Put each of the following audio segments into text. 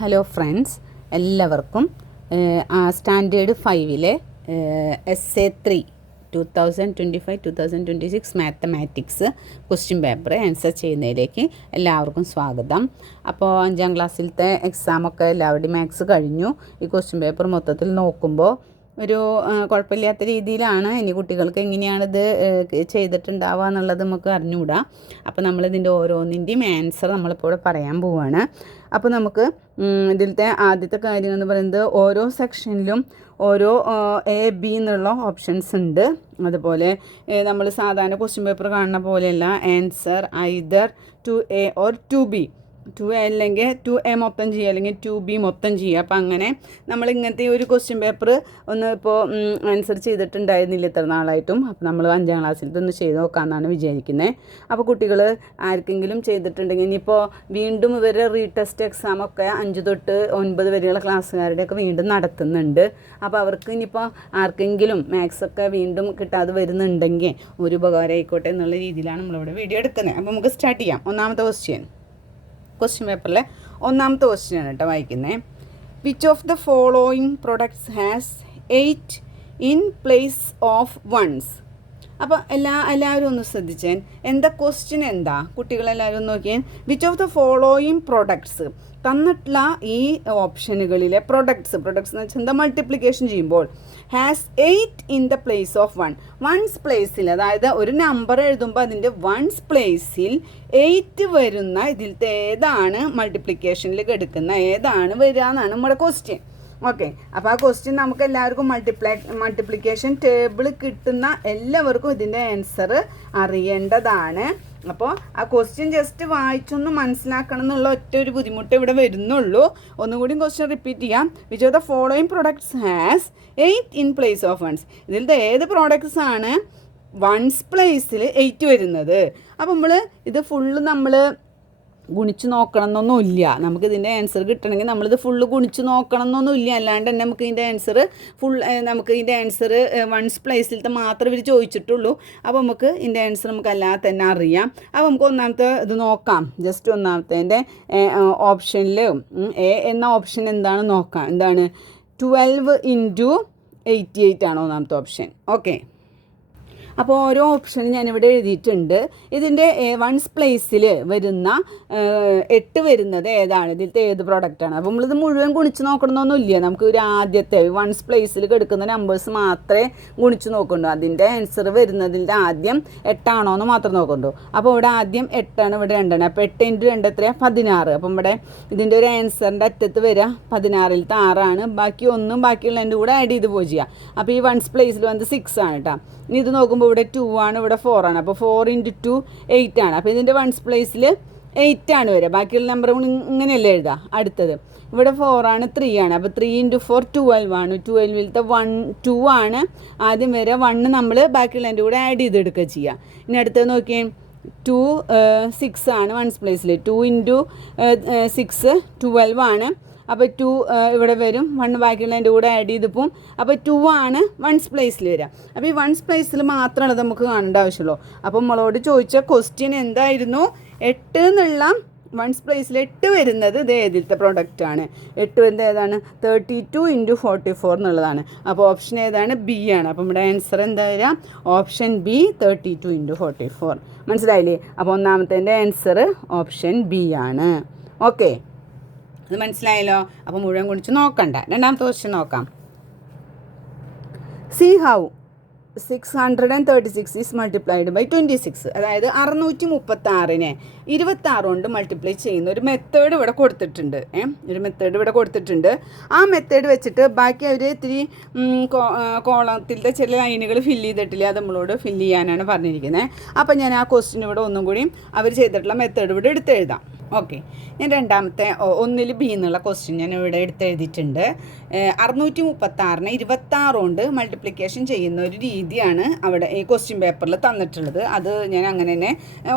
Hello friends, എല്ലാവർക്കും standard 5-ലെ SA3 2025-2026 mathematics question paper answer ചെയ്യുന്നതിലേക്ക് എല്ലാവർക്കും സ്വാഗതം. അപ്പോൾ 5ാം ക്ലാസ്സിലത്തെ എക്സാമൊക്കെ എല്ലാവരുടെയും മാത്സ് കഴിഞ്ഞു. ഈ ക്വസ്റ്റ്യൻ പേപ്പർ മൊത്തത്തിൽ നോക്കുമ്പോൾ ഒരു കുഴപ്പമില്ലാത്ത രീതിയിലാണ്. ഇനി കുട്ടികൾക്ക് എങ്ങനെയാണിത് ചെയ്തിട്ടുണ്ടാവുക എന്നുള്ളത് നമുക്ക് അറിഞ്ഞുകൂടാ. അപ്പോൾ നമ്മളിതിൻ്റെ ഓരോന്നിൻ്റെയും ആൻസർ നമ്മളിപ്പോൾ ഇവിടെ പറയാൻ പോവുകയാണ്. അപ്പോൾ നമുക്ക് ഇതിലത്തെ ആദ്യത്തെ കാര്യം എന്ന് പറയുന്നത് ഓരോ സെക്ഷനിലും ഓരോ A, B എന്നുള്ള ഓപ്ഷൻസ് ഉണ്ട്. അതുപോലെ നമ്മൾ സാധാരണ ക്വസ്റ്റ്യൻ പേപ്പർ കാണുന്ന പോലെയല്ല answer either 2A or 2B. 2A അല്ലെങ്കിൽ 2A മൊത്തം ചെയ്യുക, അല്ലെങ്കിൽ 2B മൊത്തം ചെയ്യുക. അപ്പോൾ അങ്ങനെ നമ്മൾ ഇങ്ങനത്തെ ഒരു ക്വസ്റ്റ്യൻ പേപ്പർ ഒന്ന് ഇപ്പോൾ ആൻസർ ചെയ്തിട്ടുണ്ടായിരുന്നില്ല ഇത്ര നാളായിട്ടും. അപ്പോൾ നമ്മൾ 5ാം ക്ലാസ്സിൽ ഇതൊന്ന് ചെയ്ത് നോക്കാമെന്നാണ് വിചാരിക്കുന്നത്. അപ്പോൾ കുട്ടികൾ ആർക്കെങ്കിലും ചെയ്തിട്ടുണ്ടെങ്കിൽ ഇനിയിപ്പോൾ വീണ്ടും ഇവരുടെ റീടെസ്റ്റ് എക്സാമൊക്കെ 5 തൊട്ട് 9 വരെയുള്ള ക്ലാസ്സുകാരുടെയൊക്കെ വീണ്ടും നടത്തുന്നുണ്ട്. അപ്പോൾ അവർക്ക് ഇനിയിപ്പോൾ ആർക്കെങ്കിലും മാത്സൊക്കെ വീണ്ടും കിട്ടാതെ വരുന്നുണ്ടെങ്കിൽ ഒരു ഉപകാരം ആയിക്കോട്ടെ എന്നുള്ള രീതിയിലാണ് നമ്മളിവിടെ വീഡിയോ എടുക്കുന്നത്. അപ്പോൾ നമുക്ക് സ്റ്റാർട്ട് ചെയ്യാം. ഒന്നാമത്തെ ക്വസ്റ്റ്യൻ പേപ്പറിലെ ഒന്നാമത്തെ ക്വസ്റ്റ്യൻ ആണ് കേട്ടോ വായിക്കുന്നത്. Which of the following products has 8 in place of ones? അപ്പോൾ എല്ലാവരും ഒന്ന് ശ്രദ്ധിച്ചേൻ. എന്താ ക്വസ്റ്റ്യൻ, എന്താ കുട്ടികളെല്ലാവരും ഒന്ന് നോക്കിയാൽ. Which of the following products തന്നിട്ടുള്ള ഈ ഓപ്ഷനുകളിലെ പ്രൊഡക്ട്സ് എന്ന് വെച്ചാൽ എന്താ, മൾട്ടിപ്ലിക്കേഷൻ ചെയ്യുമ്പോൾ has 8 in the place of ones പ്ലേസിൽ, അതായത് ഒരു നമ്പർ എഴുതുമ്പോൾ അതിൻ്റെ വൺസ് പ്ലേസിൽ 8 വരുന്ന ഇതിലത്തെ ഏതാണ് മൾട്ടിപ്ലിക്കേഷനിൽ എടുക്കുന്ന ഏതാണ് വരിക എന്നാണ് നമ്മുടെ ക്വസ്റ്റ്യൻ. ഓക്കെ, അപ്പോൾ ആ ക്വസ്റ്റ്യൻ നമുക്ക് എല്ലാവർക്കും മൾട്ടിപ്ലിക്കേഷൻ ടേബിൾ കിട്ടുന്ന എല്ലാവർക്കും ഇതിൻ്റെ ആൻസർ അറിയേണ്ടതാണ്. അപ്പോൾ ആ ക്വസ്റ്റ്യൻ ജസ്റ്റ് വായിച്ചൊന്ന് മനസ്സിലാക്കണം എന്നുള്ള ഒറ്റ ഒരു ബുദ്ധിമുട്ട് ഇവിടെ വരുന്നുള്ളൂ. ഒന്നുകൂടി ക്വസ്റ്റ്യൻ റിപ്പീറ്റ് ചെയ്യാം. Which of the following products has 8 in place of ones? ഇതിലത്തെ ഏത് പ്രോഡക്ട്സ് ആണ് വൺസ് പ്ലേസിൽ 8 വരുന്നത്? അപ്പോൾ ഇത് ഫുള്ള് നമ്മൾ ഗുണിച്ച് നോക്കണം എന്നൊന്നുമില്ല. നമുക്കിതിൻ്റെ ആൻസർ കിട്ടണമെങ്കിൽ നമ്മളിത് ഫുള്ള് ഗുണിച്ച് നോക്കണം എന്നൊന്നുമില്ല. അല്ലാണ്ട് തന്നെ നമുക്ക് ഇതിൻ്റെ ആൻസർ നമുക്ക് ഇതിൻ്റെ ആൻസർ വൺസ് പ്ലേസിലത്തെ മാത്രമേ ഇവർ ചോദിച്ചിട്ടുള്ളൂ. അപ്പോൾ നമുക്ക് ഇതിൻ്റെ ആൻസർ നമുക്ക് അല്ലാതെ തന്നെ അറിയാം. അപ്പോൾ നമുക്ക് ഒന്നാമത്തെ ഇത് നോക്കാം. ജസ്റ്റ് ഒന്നാമത്തെ ഓപ്ഷനിൽ എ എന്ന ഓപ്ഷൻ എന്താണ് നോക്കാം. എന്താണ്? 12 × 88 ആണ് ഒന്നാമത്തെ ഓപ്ഷൻ. ഓക്കെ, അപ്പോൾ ഓരോ ഓപ്ഷനും ഞാനിവിടെ എഴുതിയിട്ടുണ്ട്. ഇതിൻ്റെ വൺസ് പ്ലേസിൽ വരുന്ന 8 വരുന്നത് ഏതാണ്, ഇതിലത്തെ ഏത് പ്രോഡക്റ്റാണ്? അപ്പോൾ നമ്മളിത് മുഴുവൻ ഗുണിച്ച് നോക്കണമെന്നൊന്നുമില്ല. നമുക്ക് ഒരു ആദ്യത്തെ വൺസ് പ്ലേസിൽ കിടക്കുന്ന നമ്പേഴ്സ് മാത്രമേ ഗുണിച്ച് നോക്കണ്ടു. അതിൻ്റെ ആൻസർ വരുന്നതിൻ്റെ ആദ്യം 8 ആണോ എന്ന് മാത്രം നോക്കണ്ടു. അപ്പോൾ ഇവിടെ ആദ്യം 8 ആണ്, ഇവിടെ 2 ആണ്. അപ്പോൾ 8 × 2 എത്രയാണ്? 16. അപ്പം ഇവിടെ ഇതിൻ്റെ ഒരു ആൻസറിൻ്റെ അറ്റത്ത് വരിക 16-ലത്തെ 6 ആണ്. ബാക്കി 1 ബാക്കിയുള്ളതിൻ്റെ കൂടെ ആഡ് ചെയ്ത് പോയി ചെയ്യാം. അപ്പോൾ ഈ വൺസ് പ്ലേസിൽ വന്നത് 6 ആണ് കേട്ടോ. ഇനി ഇത് നോക്കുമ്പോൾ ഇവിടെ 2 ആണ്, ഇവിടെ 4 ആണ്. അപ്പോൾ 4 × 2 8 ആണ്. അപ്പോൾ ഇതിൻ്റെ വൺസ് പ്ലേസിൽ 8 ആണ് വരിക. ബാക്കിയുള്ള നമ്പർ ഇങ്ങനെയല്ലേ എഴുതാം. അടുത്തത് ഇവിടെ 4 ആണ്, 3 ആണ്. അപ്പോൾ 3 × 4 12 ആണ്. 12-ലത്തെ 2 ആണ് ആദ്യം വരിക. 1 നമ്മൾ ബാക്കിയുള്ളതിൻ്റെ കൂടെ ആഡ് ചെയ്തെടുക്കുക ചെയ്യുക. ഇനി അടുത്തത് നോക്കിയേ, 2 6 ആണ് വൺസ് പ്ലേസിൽ. 2 × 6 12 ആണ്. അപ്പോൾ 2 ഇവിടെ വരും. 1 ബാക്കിയുള്ളതിൻ്റെ കൂടെ ആഡ് ചെയ്ത് പോവും. അപ്പോൾ 2 ആണ് വൺസ് പ്ലേസിൽ വരിക. അപ്പോൾ ഈ വൺസ് പ്ലേസിൽ മാത്രമാണ് നമുക്ക് കാണേണ്ട ആവശ്യമുള്ളൂ. അപ്പോൾ നമ്മളോട് ചോദിച്ച ക്വസ്റ്റ്യൻ എന്തായിരുന്നു? 8 എന്നുള്ള വൺസ് പ്ലേസിൽ 8 വരുന്നത് ഇത് ഏതിലത്തെ പ്രൊഡക്റ്റാണ്? 8 വരുന്നത് ഏതാണ്? 32 × 44 എന്നുള്ളതാണ്. അപ്പോൾ ഓപ്ഷൻ ഏതാണ്? ബി ആണ്. അപ്പോൾ നമ്മുടെ ആൻസർ എന്താ വരിക? Option B, 32 × 44. മനസ്സിലായില്ലേ? അപ്പോൾ ഒന്നാമത്തെ ആൻസർ ഓപ്ഷൻ ബി ആണ്. ഓക്കെ, അത് മനസ്സിലായല്ലോ. അപ്പോൾ മുഴുവൻ കുറിച്ച് നോക്കണ്ട. രണ്ടാമത്തെ ക്വസ്റ്റ്യൻ നോക്കാം. C how 636 is multiplied by 26. അതായത് 636-നെ 26 കൊണ്ട് മൾട്ടിപ്ലൈ ചെയ്യുന്ന ഒരു മെത്തേഡ് ഇവിടെ കൊടുത്തിട്ടുണ്ട്. ആ മെത്തേഡ് വെച്ചിട്ട് ബാക്കി അവർ ഇത്തിരി കോളത്തിലത്തെ ചില ലൈനുകൾ ഫില്ല് ചെയ്തിട്ടില്ല. അത് നമ്മളോട് ഫില്ല് ചെയ്യാനാണ് പറഞ്ഞിരിക്കുന്നത്. അപ്പോൾ ഞാൻ ആ ക്വസ്റ്റ്യൻ ഇവിടെ ഒന്നും കൂടി അവർ ചെയ്തിട്ടുള്ള മെത്തേഡ് ഇവിടെ എടുത്തെഴുതാം. ഓക്കെ, ഞാൻ രണ്ടാമത്തെ 1 ബി എന്നുള്ള ക്വസ്റ്റ്യൻ ഞാൻ ഇവിടെ എടുത്തെഴുതിയിട്ടുണ്ട്. 636-നെ 26 കൊണ്ട് മൾട്ടിപ്ലിക്കേഷൻ ചെയ്യുന്ന ഒരു രീതിയാണ് അവിടെ ഈ ക്വസ്റ്റ്യൻ പേപ്പറിൽ തന്നിട്ടുള്ളത്. അത് ഞാൻ അങ്ങനെ തന്നെ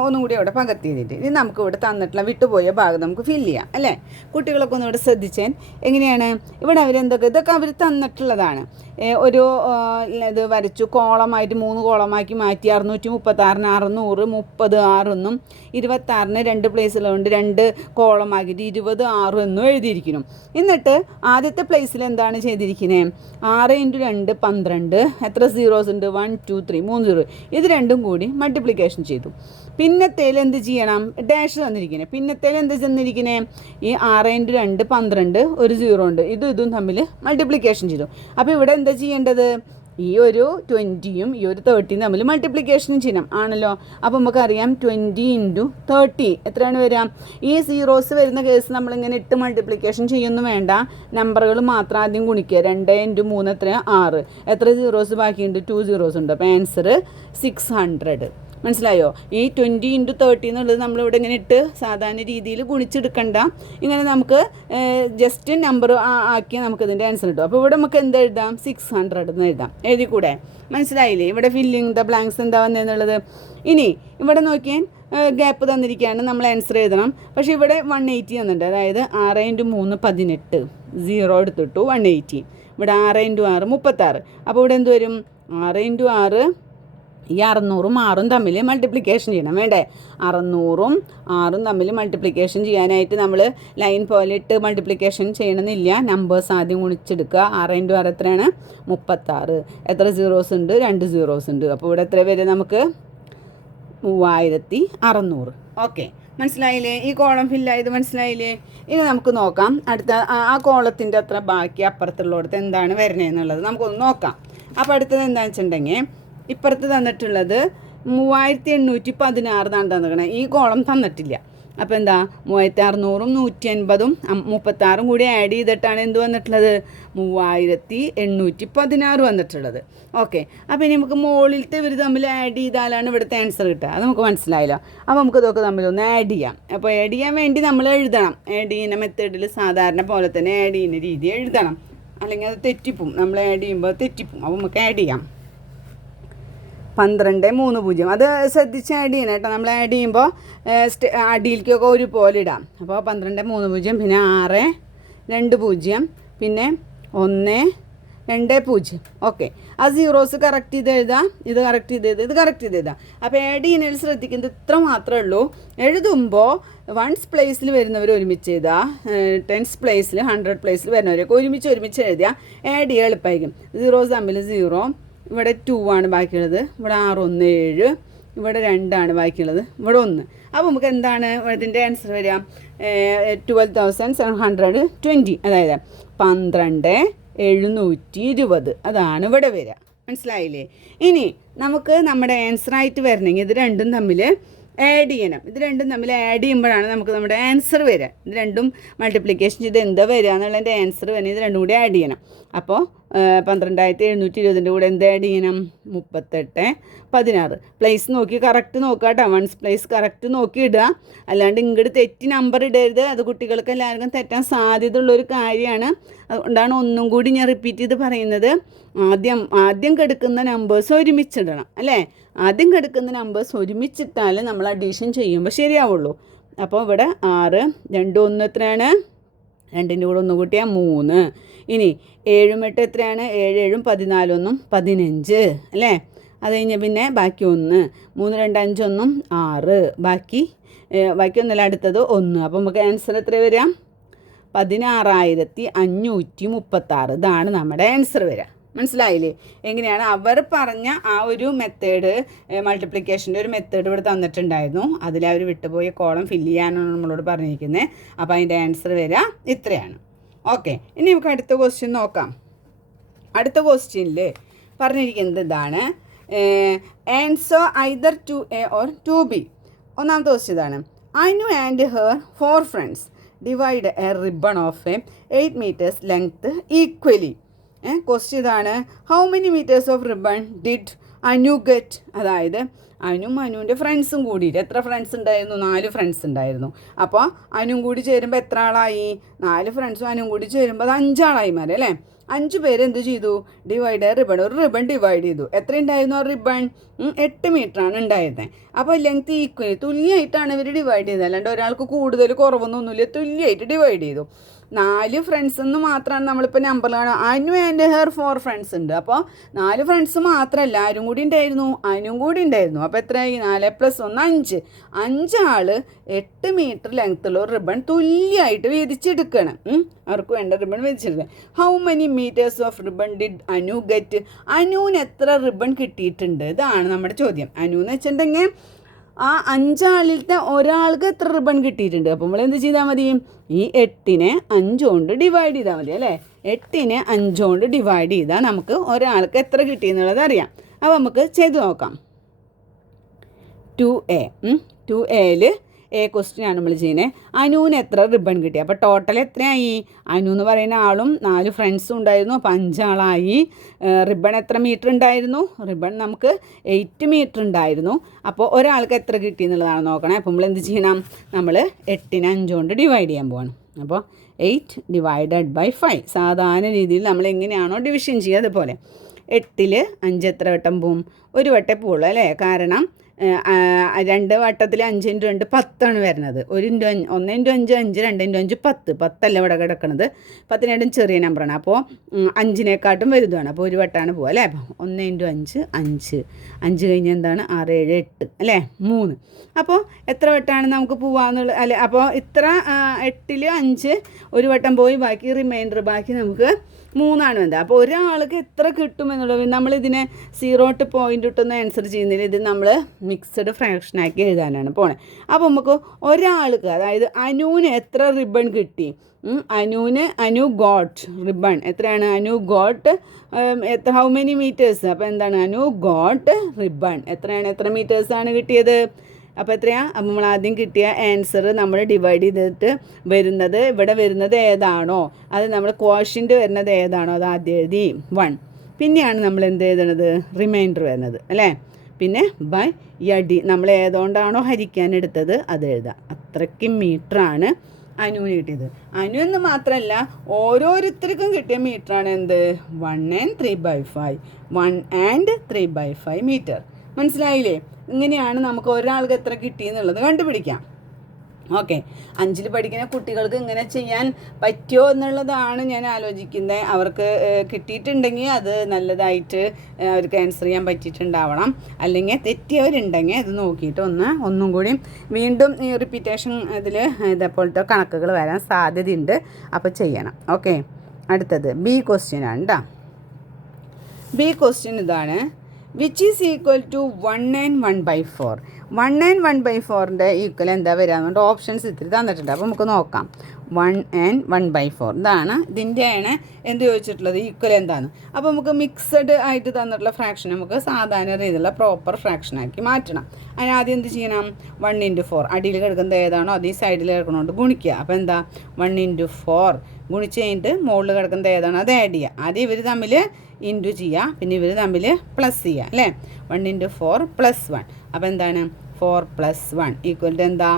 ഒന്നും കൂടി അവിടെ പകർത്തിയിട്ട് ഇനി നമുക്ക് ഇവിടെ തന്നിട്ടുള്ള വിട്ടുപോയ ഭാഗം നമുക്ക് ഫില്ല് ചെയ്യാം അല്ലേ. കുട്ടികളൊക്കെ ഒന്ന് ഇവിടെ ശ്രദ്ധിച്ചാൽ എങ്ങനെയാണ് ഇവിടെ ഇതൊക്കെ അവർ തന്നിട്ടുള്ളതാണ്. ഒരു ഇത് വരച്ചു, കോളമായിട്ട് 3 കോളമാക്കി മാറ്റി. 636-ന് 600, 30 6 എന്നും 26-ന് 2 പ്ലേസിലുണ്ട് 2 കോളം ആക്കിയിട്ട് 20 6 എന്നും എഴുതിയിരിക്കുന്നു. എന്നിട്ട് ആദ്യത്തെ പ്ലേസിൽ എന്താണ് ചെയ്തിരിക്കുന്നത്? 6 × 2 12. എത്ര സീറോസ് ഉണ്ട്? 1 2 3 3 സീറോ. ഇത് രണ്ടും കൂടി മൾട്ടിപ്ലിക്കേഷൻ ചെയ്തു. പിന്നത്തേൽ എന്ത് ചെയ്യണം? ഡാഷ് തന്നിരിക്കുന്നത്. പിന്നത്തേൽ എന്ത് തന്നിരിക്കുന്നത്? ഈ 6 × 2 12 ഒരു സീറോ ഉണ്ട്. ഇതും തമ്മിൽ മൾട്ടിപ്ലിക്കേഷൻ ചെയ്തു. അപ്പോൾ ഇവിടെ എന്താ ചെയ്യേണ്ടത്? ഈ ഒരു 20യും ഈ ഒരു 30യും തമ്മിൽ മൾട്ടിപ്ലിക്കേഷനും ചെയ്യണം ആണല്ലോ. അപ്പോൾ നമുക്കറിയാം 20 × 30 എത്രയാണ് വരിക? ഈ സീറോസ് വരുന്ന കേസ് നമ്മളിങ്ങനെ ഇട്ട് മൾട്ടിപ്ലിക്കേഷൻ ചെയ്യൊന്നും വേണ്ട. നമ്പറുകൾ മാത്രം ആദ്യം ഗുണിക്കുക. 2 × 3 എത്രയാണ്? 6. എത്ര സീറോസ് ബാക്കിയുണ്ട്? 2 സീറോസ് ഉണ്ട്. അപ്പോൾ ആൻസർ 600. മനസ്സിലായോ? ഈ 20 × 30 എന്നുള്ളത് നമ്മളിവിടെ ഇങ്ങനെ ഇട്ട് സാധാരണ രീതിയിൽ ഗുണിച്ചെടുക്കണ്ട. ഇങ്ങനെ നമുക്ക് ജസ്റ്റ് നമ്പർ ആക്കിയാൽ നമുക്കിതിൻ്റെ ആൻസർ കിട്ടും. അപ്പോൾ ഇവിടെ നമുക്ക് എന്ത് എഴുതാം? 600 എന്ന് എഴുതാം. എഴുതിക്കൂടെ? മനസ്സിലായില്ലേ? ഇവിടെ ഫില്ലിങ് ദ ബ്ലാങ്ക്സ് എന്താ വന്നതെന്നുള്ളത്. ഇനി ഇവിടെ നോക്കിയാൽ ഗ്യാപ്പ് തന്നിരിക്കുകയാണ്, നമ്മൾ ആൻസർ എഴുതണം. പക്ഷേ ഇവിടെ 180 തന്നിട്ടുണ്ട്. അതായത് 6 × 3 18. 0 എടുത്തിട്ടു 180. ഇവിടെ 6 × 6 36. അപ്പോൾ ഇവിടെ എന്ത് വരും? 6 × 6 ഈ 600ഉം 6ഉം തമ്മിൽ മൾട്ടിപ്ലിക്കേഷൻ ചെയ്യണം. വേണ്ടേ? 600ഉം 6ഉം തമ്മിൽ മൾട്ടിപ്ലിക്കേഷൻ ചെയ്യാനായിട്ട് നമ്മൾ ലൈൻ പോലെ ഇട്ട് മൾട്ടിപ്ലിക്കേഷൻ ചെയ്യണമെന്നില്ല. നമ്പേഴ്സ് ആദ്യം ഗുണിച്ചെടുക്കുക. 6 × 6 എത്രയാണ്? 36. എത്ര സീറോസ് ഉണ്ട്? 2 സീറോസ് ഉണ്ട്. അപ്പോൾ ഇവിടെ എത്ര വരെ? നമുക്ക് 3600. ഓക്കെ, മനസ്സിലായില്ലേ? ഈ കോളം ഫില്ലായത് മനസ്സിലായില്ലേ? ഇനി നമുക്ക് നോക്കാം അടുത്ത ആ കോളത്തിൻ്റെ അത്ര ബാക്കി അപ്പുറത്തുള്ളിടത്ത് എന്താണ് വരണേന്നുള്ളത് നമുക്കൊന്ന് നോക്കാം. അപ്പോൾ അടുത്തത് എന്താണെന്ന് വെച്ചിട്ടുണ്ടെങ്കിൽ ഇപ്പുറത്ത് തന്നിട്ടുള്ളത് 3816 എന്നാണ് തന്നിരിക്കണത്. ഈ കോളം തന്നിട്ടില്ല. അപ്പോൾ എന്താ? 3600ഉം 180ഉം 36ഉം കൂടി ആഡ് ചെയ്തിട്ടാണ് എന്ത് വന്നിട്ടുള്ളത്? 3816 വന്നിട്ടുള്ളത്. ഓക്കെ, അപ്പോൾ ഇനി നമുക്ക് മുകളിലത്തെ ഇവർ തമ്മിൽ ആഡ് ചെയ്താലാണ് ഇവിടുത്തെ ആൻസർ കിട്ടുക. അത് നമുക്ക് മനസ്സിലായല്ലോ. അപ്പോൾ നമുക്ക് ഇതൊക്കെ തമ്മിലൊന്ന് ആഡ് ചെയ്യാം. അപ്പോൾ ആഡ് ചെയ്യാൻ വേണ്ടി നമ്മൾ എഴുതണം. ആഡ് ചെയ്യുന്ന മെത്തേഡിൽ സാധാരണ പോലെ തന്നെ ആഡ് ചെയ്യുന്ന രീതി എഴുതണം. അല്ലെങ്കിൽ അത് തെറ്റിപ്പോവും. നമ്മൾ ആഡ് ചെയ്യുമ്പോൾ തെറ്റിപ്പോവും. അപ്പോൾ നമുക്ക് ആഡ് ചെയ്യാം. 1230. അത് ശ്രദ്ധിച്ച് ആഡ് ചെയ്യണം കേട്ടോ. നമ്മൾ ആഡ് ചെയ്യുമ്പോൾ അടിയിലേക്കൊക്കെ ഒരുപോലെ ഇടാം. അപ്പോൾ 1230, പിന്നെ 620, പിന്നെ 120. ഓക്കെ, ആ സീറോസ് കറക്റ്റ് ചെയ്ത് എഴുതാം. ഇത് കറക്റ്റ് ചെയ്ത് ഇത് കറക്റ്റ് ചെയ്ത് എഴുതാം. അപ്പോൾ ആഡ് ചെയ്യുന്നതിൽ ശ്രദ്ധിക്കുന്നത് ഇത്ര മാത്രമേ ഉള്ളൂ. എഴുതുമ്പോൾ 1s പ്ലേസിൽ വരുന്നവർ ഒരുമിച്ച് എഴുതുക. 10s പ്ലേസിൽ 100 പ്ലേസിൽ വരുന്നവരൊക്കെ ഒരുമിച്ച് എഴുതുക. ആഡ് ചെയ്യുക എളുപ്പമായിരിക്കും. സീറോസ് തമ്മിൽ 0. ഇവിടെ 2 ആണ് ബാക്കിയുള്ളത്. ഇവിടെ 6 1 7. ഇവിടെ 2 ആണ് ബാക്കിയുള്ളത്. ഇവിടെ 1. അപ്പോൾ നമുക്ക് എന്താണ് ഇതിൻ്റെ ആൻസർ വരിക? 12,720. അതായത് 12720. അതാണ് ഇവിടെ വരിക. മനസ്സിലായില്ലേ? ഇനി നമുക്ക് നമ്മുടെ ആൻസറായിട്ട് വരണമെങ്കിൽ ഇത് രണ്ടും തമ്മിൽ ആഡ് ചെയ്യണം. ഇത് രണ്ടും തമ്മിൽ ആഡ് ചെയ്യുമ്പോഴാണ് നമുക്ക് നമ്മുടെ ആൻസർ വരിക. ഇത് രണ്ടും മൾട്ടിപ്ലിക്കേഷൻ ചെയ്ത് എന്താ വരിക എന്നുള്ളതിൻ്റെ ആൻസർ വരണം. ഇത് രണ്ടും കൂടി ആഡ് ചെയ്യണം. അപ്പോൾ 12720 കൂടെ എന്ത് ആഡ് ചെയ്യണം? 3816. പ്ലേസ് നോക്കി കറക്റ്റ് നോക്കുക കേട്ടോ. 1s പ്ലേസ് കറക്റ്റ് നോക്കി ഇടുക. അല്ലാണ്ട് ഇങ്ങോട്ട് തെറ്റി നമ്പർ ഇടരുത്. അത് കുട്ടികൾക്ക് എല്ലാവർക്കും തെറ്റാൻ സാധ്യതയുള്ളൊരു കാര്യമാണ്. അതുകൊണ്ടാണ് ഒന്നും കൂടി ഞാൻ റിപ്പീറ്റ് ചെയ്ത് പറയുന്നത്. ആദ്യം കെടുക്കുന്ന നമ്പേഴ്സ് ഒരുമിച്ചിടണം അല്ലേ? ആദ്യം കെടുക്കുന്ന നമ്പേഴ്സ് ഒരുമിച്ചിട്ടാൽ നമ്മൾ അഡീഷൻ ചെയ്യുമ്പോൾ ശരിയാവുള്ളൂ. അപ്പോൾ ഇവിടെ 6 2 1 എത്രയാണ്? 2ൻ്റെ കൂടെ 1 കൂട്ടിയാൽ 3. ഇനി 7 8 എത്രയാണ്? 7 7 14 1 15 അല്ലേ? അത് കഴിഞ്ഞ് പിന്നെ ബാക്കി 1. 3 2 5 1 6. ബാക്കി ഒന്നല്ല, അടുത്തത് 1. അപ്പോൾ നമുക്ക് ആൻസർ എത്ര വരിക? 16536. ഇതാണ് നമ്മുടെ ആൻസർ വരിക. മനസ്സിലായില്ലേ? എങ്ങനെയാണ് അവർ പറഞ്ഞ ആ ഒരു മെത്തേഡ്, മൾട്ടിപ്ലിക്കേഷൻ്റെ ഒരു മെത്തേഡ് ഇവിടെ തന്നിട്ടുണ്ടായിരുന്നു. അതിൽ അവർ വിട്ടുപോയ കോളം ഫില്ല് ചെയ്യാനാണ് നമ്മളോട് പറഞ്ഞിരിക്കുന്നത്. അപ്പോൾ അതിൻ്റെ ആൻസർ വരിക ഇത്രയാണ്. ഓക്കെ, ഇനി നമുക്ക് അടുത്ത ക്വസ്റ്റ്യൻ നോക്കാം. അടുത്ത ക്വസ്റ്റ്യനിൽ പറഞ്ഞിരിക്കുന്നത് ഇതാണ്: answer either 2A or 2B. ഒന്നാമത്തെ ക്വസ്റ്റ്യൻ ഇതാണ്: Anu and her 4 friends divide a ribbon of 8 meters length equally. Question ഇതാണ്: how many metres of ribbon did Anu get? അതായത് അനുവിൻ്റെ ഫ്രണ്ട്സും കൂടിയിട്ട് എത്ര ഫ്രണ്ട്സ് ഉണ്ടായിരുന്നു? 4 ഫ്രണ്ട്സ് ഉണ്ടായിരുന്നു. അപ്പോൾ അനുവും കൂടി ചേരുമ്പോൾ എത്ര ആളായി? 4 ഫ്രണ്ട്സും അനുവും കൂടി ചേരുമ്പോൾ അത് 5 ആളായി മാറി അല്ലേ? 5 പേര് എന്ത് ചെയ്തു? ഡിവൈഡ് റിബൺ, ഒരു റിബൺ ഡിവൈഡ് ചെയ്തു. എത്ര ഉണ്ടായിരുന്നു ആ റിബൺ? 8 മീറ്ററാണ് ഉണ്ടായിരുന്നത്. അപ്പോൾ ലെങ്ത് ഈക്വലി തുല്യമായിട്ടാണ് ഇവർ ഡിവൈഡ് ചെയ്തത്. അല്ലാണ്ട് ഒരാൾക്ക് കൂടുതൽ കുറവൊന്നുമില്ല, തുല്യമായിട്ട് ഡിവൈഡ് ചെയ്തു. 4 ഫ്രണ്ട്സ് എന്ന് മാത്രമാണ് നമ്മളിപ്പോൾ നമ്പർ കാണുക. അനു ആൻഡ് ഹെർ 4 ഫ്രണ്ട്സ് ഉണ്ട്. അപ്പോൾ 4 ഫ്രണ്ട്സ് മാത്രമല്ല, ആരും കൂടി ഉണ്ടായിരുന്നു, അനുവും കൂടി ഉണ്ടായിരുന്നു. അപ്പോൾ എത്രയായി? 4 + 1 5. 5 ആൾ 8 മീറ്റർ ലെങ്ത്തുള്ള ഒരു റിബൺ തുല്യമായിട്ട് വീതിച്ചെടുക്കണം. അവർക്ക് വേണ്ട റിബൺ വീതിച്ചെടുക്കണം. How many metres of ribbon did Anu get? അനുവിന് എത്ര റിബൺ കിട്ടിയിട്ടുണ്ട്? ഇതാണ് നമ്മുടെ ചോദ്യം. അനു എന്ന് വെച്ചിട്ടുണ്ടെങ്കിൽ ആ 5 ആളിലത്തെ ഒരാൾക്ക് എത്ര റിബൺ കിട്ടിയിട്ടുണ്ട്. അപ്പോൾ നമ്മൾ എന്ത് ചെയ്താൽ മതി? ഈ 8നെ 5 കൊണ്ട് ഡിവൈഡ് ചെയ്താൽ മതി അല്ലേ. 8നെ 5 കൊണ്ട് ഡിവൈഡ് ചെയ്താൽ നമുക്ക് ഒരാൾക്ക് എത്ര കിട്ടിയെന്നുള്ളത് അറിയാം. അപ്പോൾ നമുക്ക് ചെയ്ത് നോക്കാം. 2A 2Aയിൽ എ ക്വസ്റ്റ്യൻ ആണ് നമ്മൾ ചെയ്യുന്നത്. അനുവിന് എത്ര റിബൺ കിട്ടി? അപ്പോൾ ടോട്ടൽ എത്രയായി? അനു എന്ന് പറയുന്ന ആളും 4 ഫ്രണ്ട്സും ഉണ്ടായിരുന്നു. അപ്പോൾ 5 ആളായി. റിബൺ എത്ര മീറ്റർ ഉണ്ടായിരുന്നു? റിബൺ നമുക്ക് 8 മീറ്റർ ഉണ്ടായിരുന്നു. അപ്പോൾ ഒരാൾക്ക് എത്ര കിട്ടി എന്നുള്ളതാണ് നോക്കണേ. അപ്പോൾ നമ്മൾ എന്ത് ചെയ്യണം? നമ്മൾ 8നെ 5 കൊണ്ട് ഡിവൈഡ് ചെയ്യാൻ പോവാണ്. അപ്പോൾ 8 / 5 സാധാരണ രീതിയിൽ നമ്മൾ എങ്ങനെയാണോ ഡിവിഷൻ ചെയ്യുക അതുപോലെ. 8ൽ 5 എത്ര വട്ടം പോവും? ഒരു വട്ടേ പോവുള്ളൂ അല്ലേ. കാരണം 2 വട്ടത്തിൽ 5 × 2 10 വരുന്നത്. 1 × 5 1 × 5 5, 2 × 5 10. 10 അല്ല ഇവിടെ കിടക്കുന്നത്. 10 ചെറിയ നമ്പറാണ്. അപ്പോൾ 5-നേക്കാട്ടും വലുതാണ്. അപ്പോൾ ഒരു വട്ടമാണ് പോവുക അല്ലേ. അപ്പോൾ 1 × 5 5. 5 കഴിഞ്ഞാൽ എന്താണ്? 6 7 8 അല്ലേ 3. അപ്പോൾ എത്ര വട്ടമാണ് നമുക്ക് പോവാന്നുള്ളത് അല്ലേ. അപ്പോൾ ഇത്ര 8ൽ 5 ഒരു വട്ടം പോയി, ബാക്കി റിമൈൻഡർ ബാക്കി നമുക്ക് 3 വേണ്ടത്. അപ്പോൾ ഒരാൾക്ക് എത്ര കിട്ടുമെന്നുള്ളത് നമ്മളിതിനെ 0 പോയിൻ്റ് ഇട്ടൊന്നും ആൻസർ ചെയ്യുന്നില്ല. ഇത് നമ്മൾ മിക്സഡ് ഫ്രാക്ഷനാക്കി എഴുതാനാണ് പോണേ. അപ്പോൾ നമുക്ക് ഒരാൾക്ക്, അതായത് അനുവിന് എത്ര റിബൺ കിട്ടി? അനു ഗോട്ട് റിബൺ എത്രയാണ്? Anu got how many metres? അപ്പോൾ എന്താണ്? അനു ഗോട്ട് റിബൺ എത്രയാണ്? എത്ര മീറ്റേഴ്സാണ് കിട്ടിയത്? അപ്പോൾ എത്രയാണ്? അപ്പോൾ നമ്മൾ ആദ്യം കിട്ടിയ ആൻസർ നമ്മൾ ഡിവൈഡ് ചെയ്തിട്ട് വരുന്നത് ഇവിടെ വരുന്നത് ഏതാണോ അത് നമ്മൾ ക്വോഷ്യൻ്റ് വരുന്നത് ഏതാണോ അത് ആദ്യം എഴുതി 1. പിന്നെയാണ് നമ്മൾ എന്ത് എഴുതണത്? റിമൈൻഡർ വരുന്നത് അല്ലേ. പിന്നെ ബൈ യടി നമ്മൾ ഏതുകൊണ്ടാണോ ഹരിക്കാൻ എടുത്തത് അത് എഴുതാം. അത്രയ്ക്കും മീറ്ററാണ് അനുവിന് കിട്ടിയത്. അനു എന്ന് മാത്രമല്ല ഓരോരുത്തർക്കും കിട്ടിയ മീറ്ററാണ് എന്ത്? 1 and 3/5 1 and 3/5 മീറ്റർ. മനസ്സിലായില്ലേ? ഇങ്ങനെയാണ് നമുക്ക് ഒരാൾക്ക് എത്ര കിട്ടിയെന്നുള്ളത് കണ്ടുപിടിക്കാം. ഓക്കെ, 5ൽ പഠിക്കുന്ന കുട്ടികൾക്ക് ഇങ്ങനെ ചെയ്യാൻ പറ്റുമോ എന്നുള്ളതാണ് ഞാൻ ആലോചിക്കുന്നത്. അവർക്ക് കിട്ടിയിട്ടുണ്ടെങ്കിൽ അത് നല്ലതായിട്ട് അവർക്ക് ആൻസർ ചെയ്യാൻ പറ്റിയിട്ടുണ്ടാവണം. അല്ലെങ്കിൽ തെറ്റിയവരുണ്ടെങ്കിൽ അത് നോക്കിയിട്ട് ഒന്നും കൂടി വീണ്ടും ഈ റിപ്പീറ്റേഷൻ ഇതിൽ ഇതേപോലത്തെ കണക്കുകൾ വരാൻ സാധ്യതയുണ്ട്. അപ്പോൾ ചെയ്യണം. ഓക്കെ, അടുത്തത് ബി ക്വസ്റ്റ്യൻ ആണ് കേട്ടോ. ബി ക്വസ്റ്റ്യൻ ഇതാണ്. Which is equal to 1 and 1/4? 1 and 1/4ൻ്റെ ഈക്വൽ എന്താ വരിക എന്നുകൊണ്ട് ഓപ്ഷൻസ് ഇത്തിരി തന്നിട്ടുണ്ട്. അപ്പോൾ നമുക്ക് നോക്കാം. 1 and 1/4 ഇതാണ് ഇതിൻ്റെയാണ് എന്ത് ചോദിച്ചിട്ടുള്ളത് ഈക്വൽ എന്താണ്. അപ്പോൾ നമുക്ക് മിക്സഡ് ആയിട്ട് തന്നിട്ടുള്ള ഫ്രാക്ഷൻ നമുക്ക് സാധാരണ രീതിയിലുള്ള പ്രോപ്പർ ഫ്രാക്ഷനാക്കി മാറ്റണം. അതിനാദ്യം എന്ത് ചെയ്യണം? 1 × 4 അടിയിൽ കിടക്കുന്നത് ഏതാണോ അത് ഈ സൈഡിൽ കിടക്കണോണ്ട് ഗുണിക്കുക. അപ്പോൾ എന്താ? 1 × 4 ഗുണിച്ച് കഴിഞ്ഞിട്ട് മുകളിൽ കിടക്കുന്നത് ഏതാണോ അത് ആഡ് ചെയ്യുക. ആദ്യം ഇവർ തമ്മിൽ ഇൻറ്റു ചെയ്യുക, പിന്നെ ഇവർ തമ്മിൽ പ്ലസ് ചെയ്യുക അല്ലേ. 1 × 4 + 1. അപ്പോൾ എന്താണ്? 4 + 1 = എന്താ?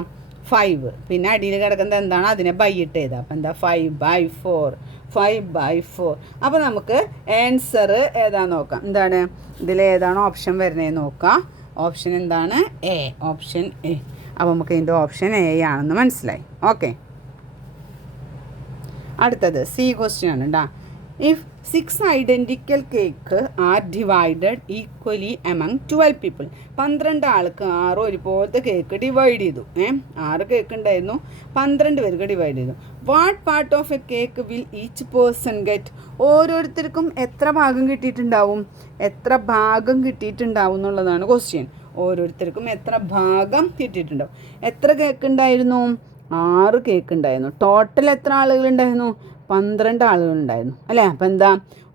5. പിന്നെ അടിയിൽ കിടക്കുന്നത് എന്താണ്? അതിനെ ബൈ ഇട്ട് ചെയ്താൽ അപ്പോൾ എന്താ? 5/4 5/4. അപ്പോൾ നമുക്ക് ആൻസർ ഏതാണെന്ന് നോക്കാം. എന്താണ് ഇതിൽ ഏതാണോ ഓപ്ഷൻ വരുന്നത് നോക്കാം. ഓപ്ഷൻ എന്താണ്? എ. Option A. അപ്പോൾ നമുക്ക് ഇതിൻ്റെ ഓപ്ഷൻ എ ആണെന്ന് മനസ്സിലായി. ഓക്കെ, അടുത്തത് സി ക്വസ്റ്റ്യൻ ആണ് കേട്ടോ. If 6 identical cake are divided equally among 12 people. 12 ആൾക്ക് 6 ഒരുപോലത്തെ കേക്ക് ഡിവൈഡ് ചെയ്തു. 6 കേക്ക് ഉണ്ടായിരുന്നു, 12 പേർക്ക് ഡിവൈഡ് ചെയ്തു. What part of A cake will each person get? ഓരോരുത്തർക്കും എത്ര ഭാഗം കിട്ടിയിട്ടുണ്ടാവും? എത്ര ഭാഗം കിട്ടിയിട്ടുണ്ടാവും എന്നുള്ളതാണ് ക്വസ്റ്റ്യൻ. ഓരോരുത്തർക്കും എത്ര ഭാഗം കിട്ടിയിട്ടുണ്ടാവും? എത്ര കേക്ക് ഉണ്ടായിരുന്നു? 6 കേക്ക് ഉണ്ടായിരുന്നു. ടോട്ടൽ എത്ര ആളുകളുണ്ടായിരുന്നു? 12 ആളുകളുണ്ടായിരുന്നു അല്ലേ. അപ്പോൾ എന്താ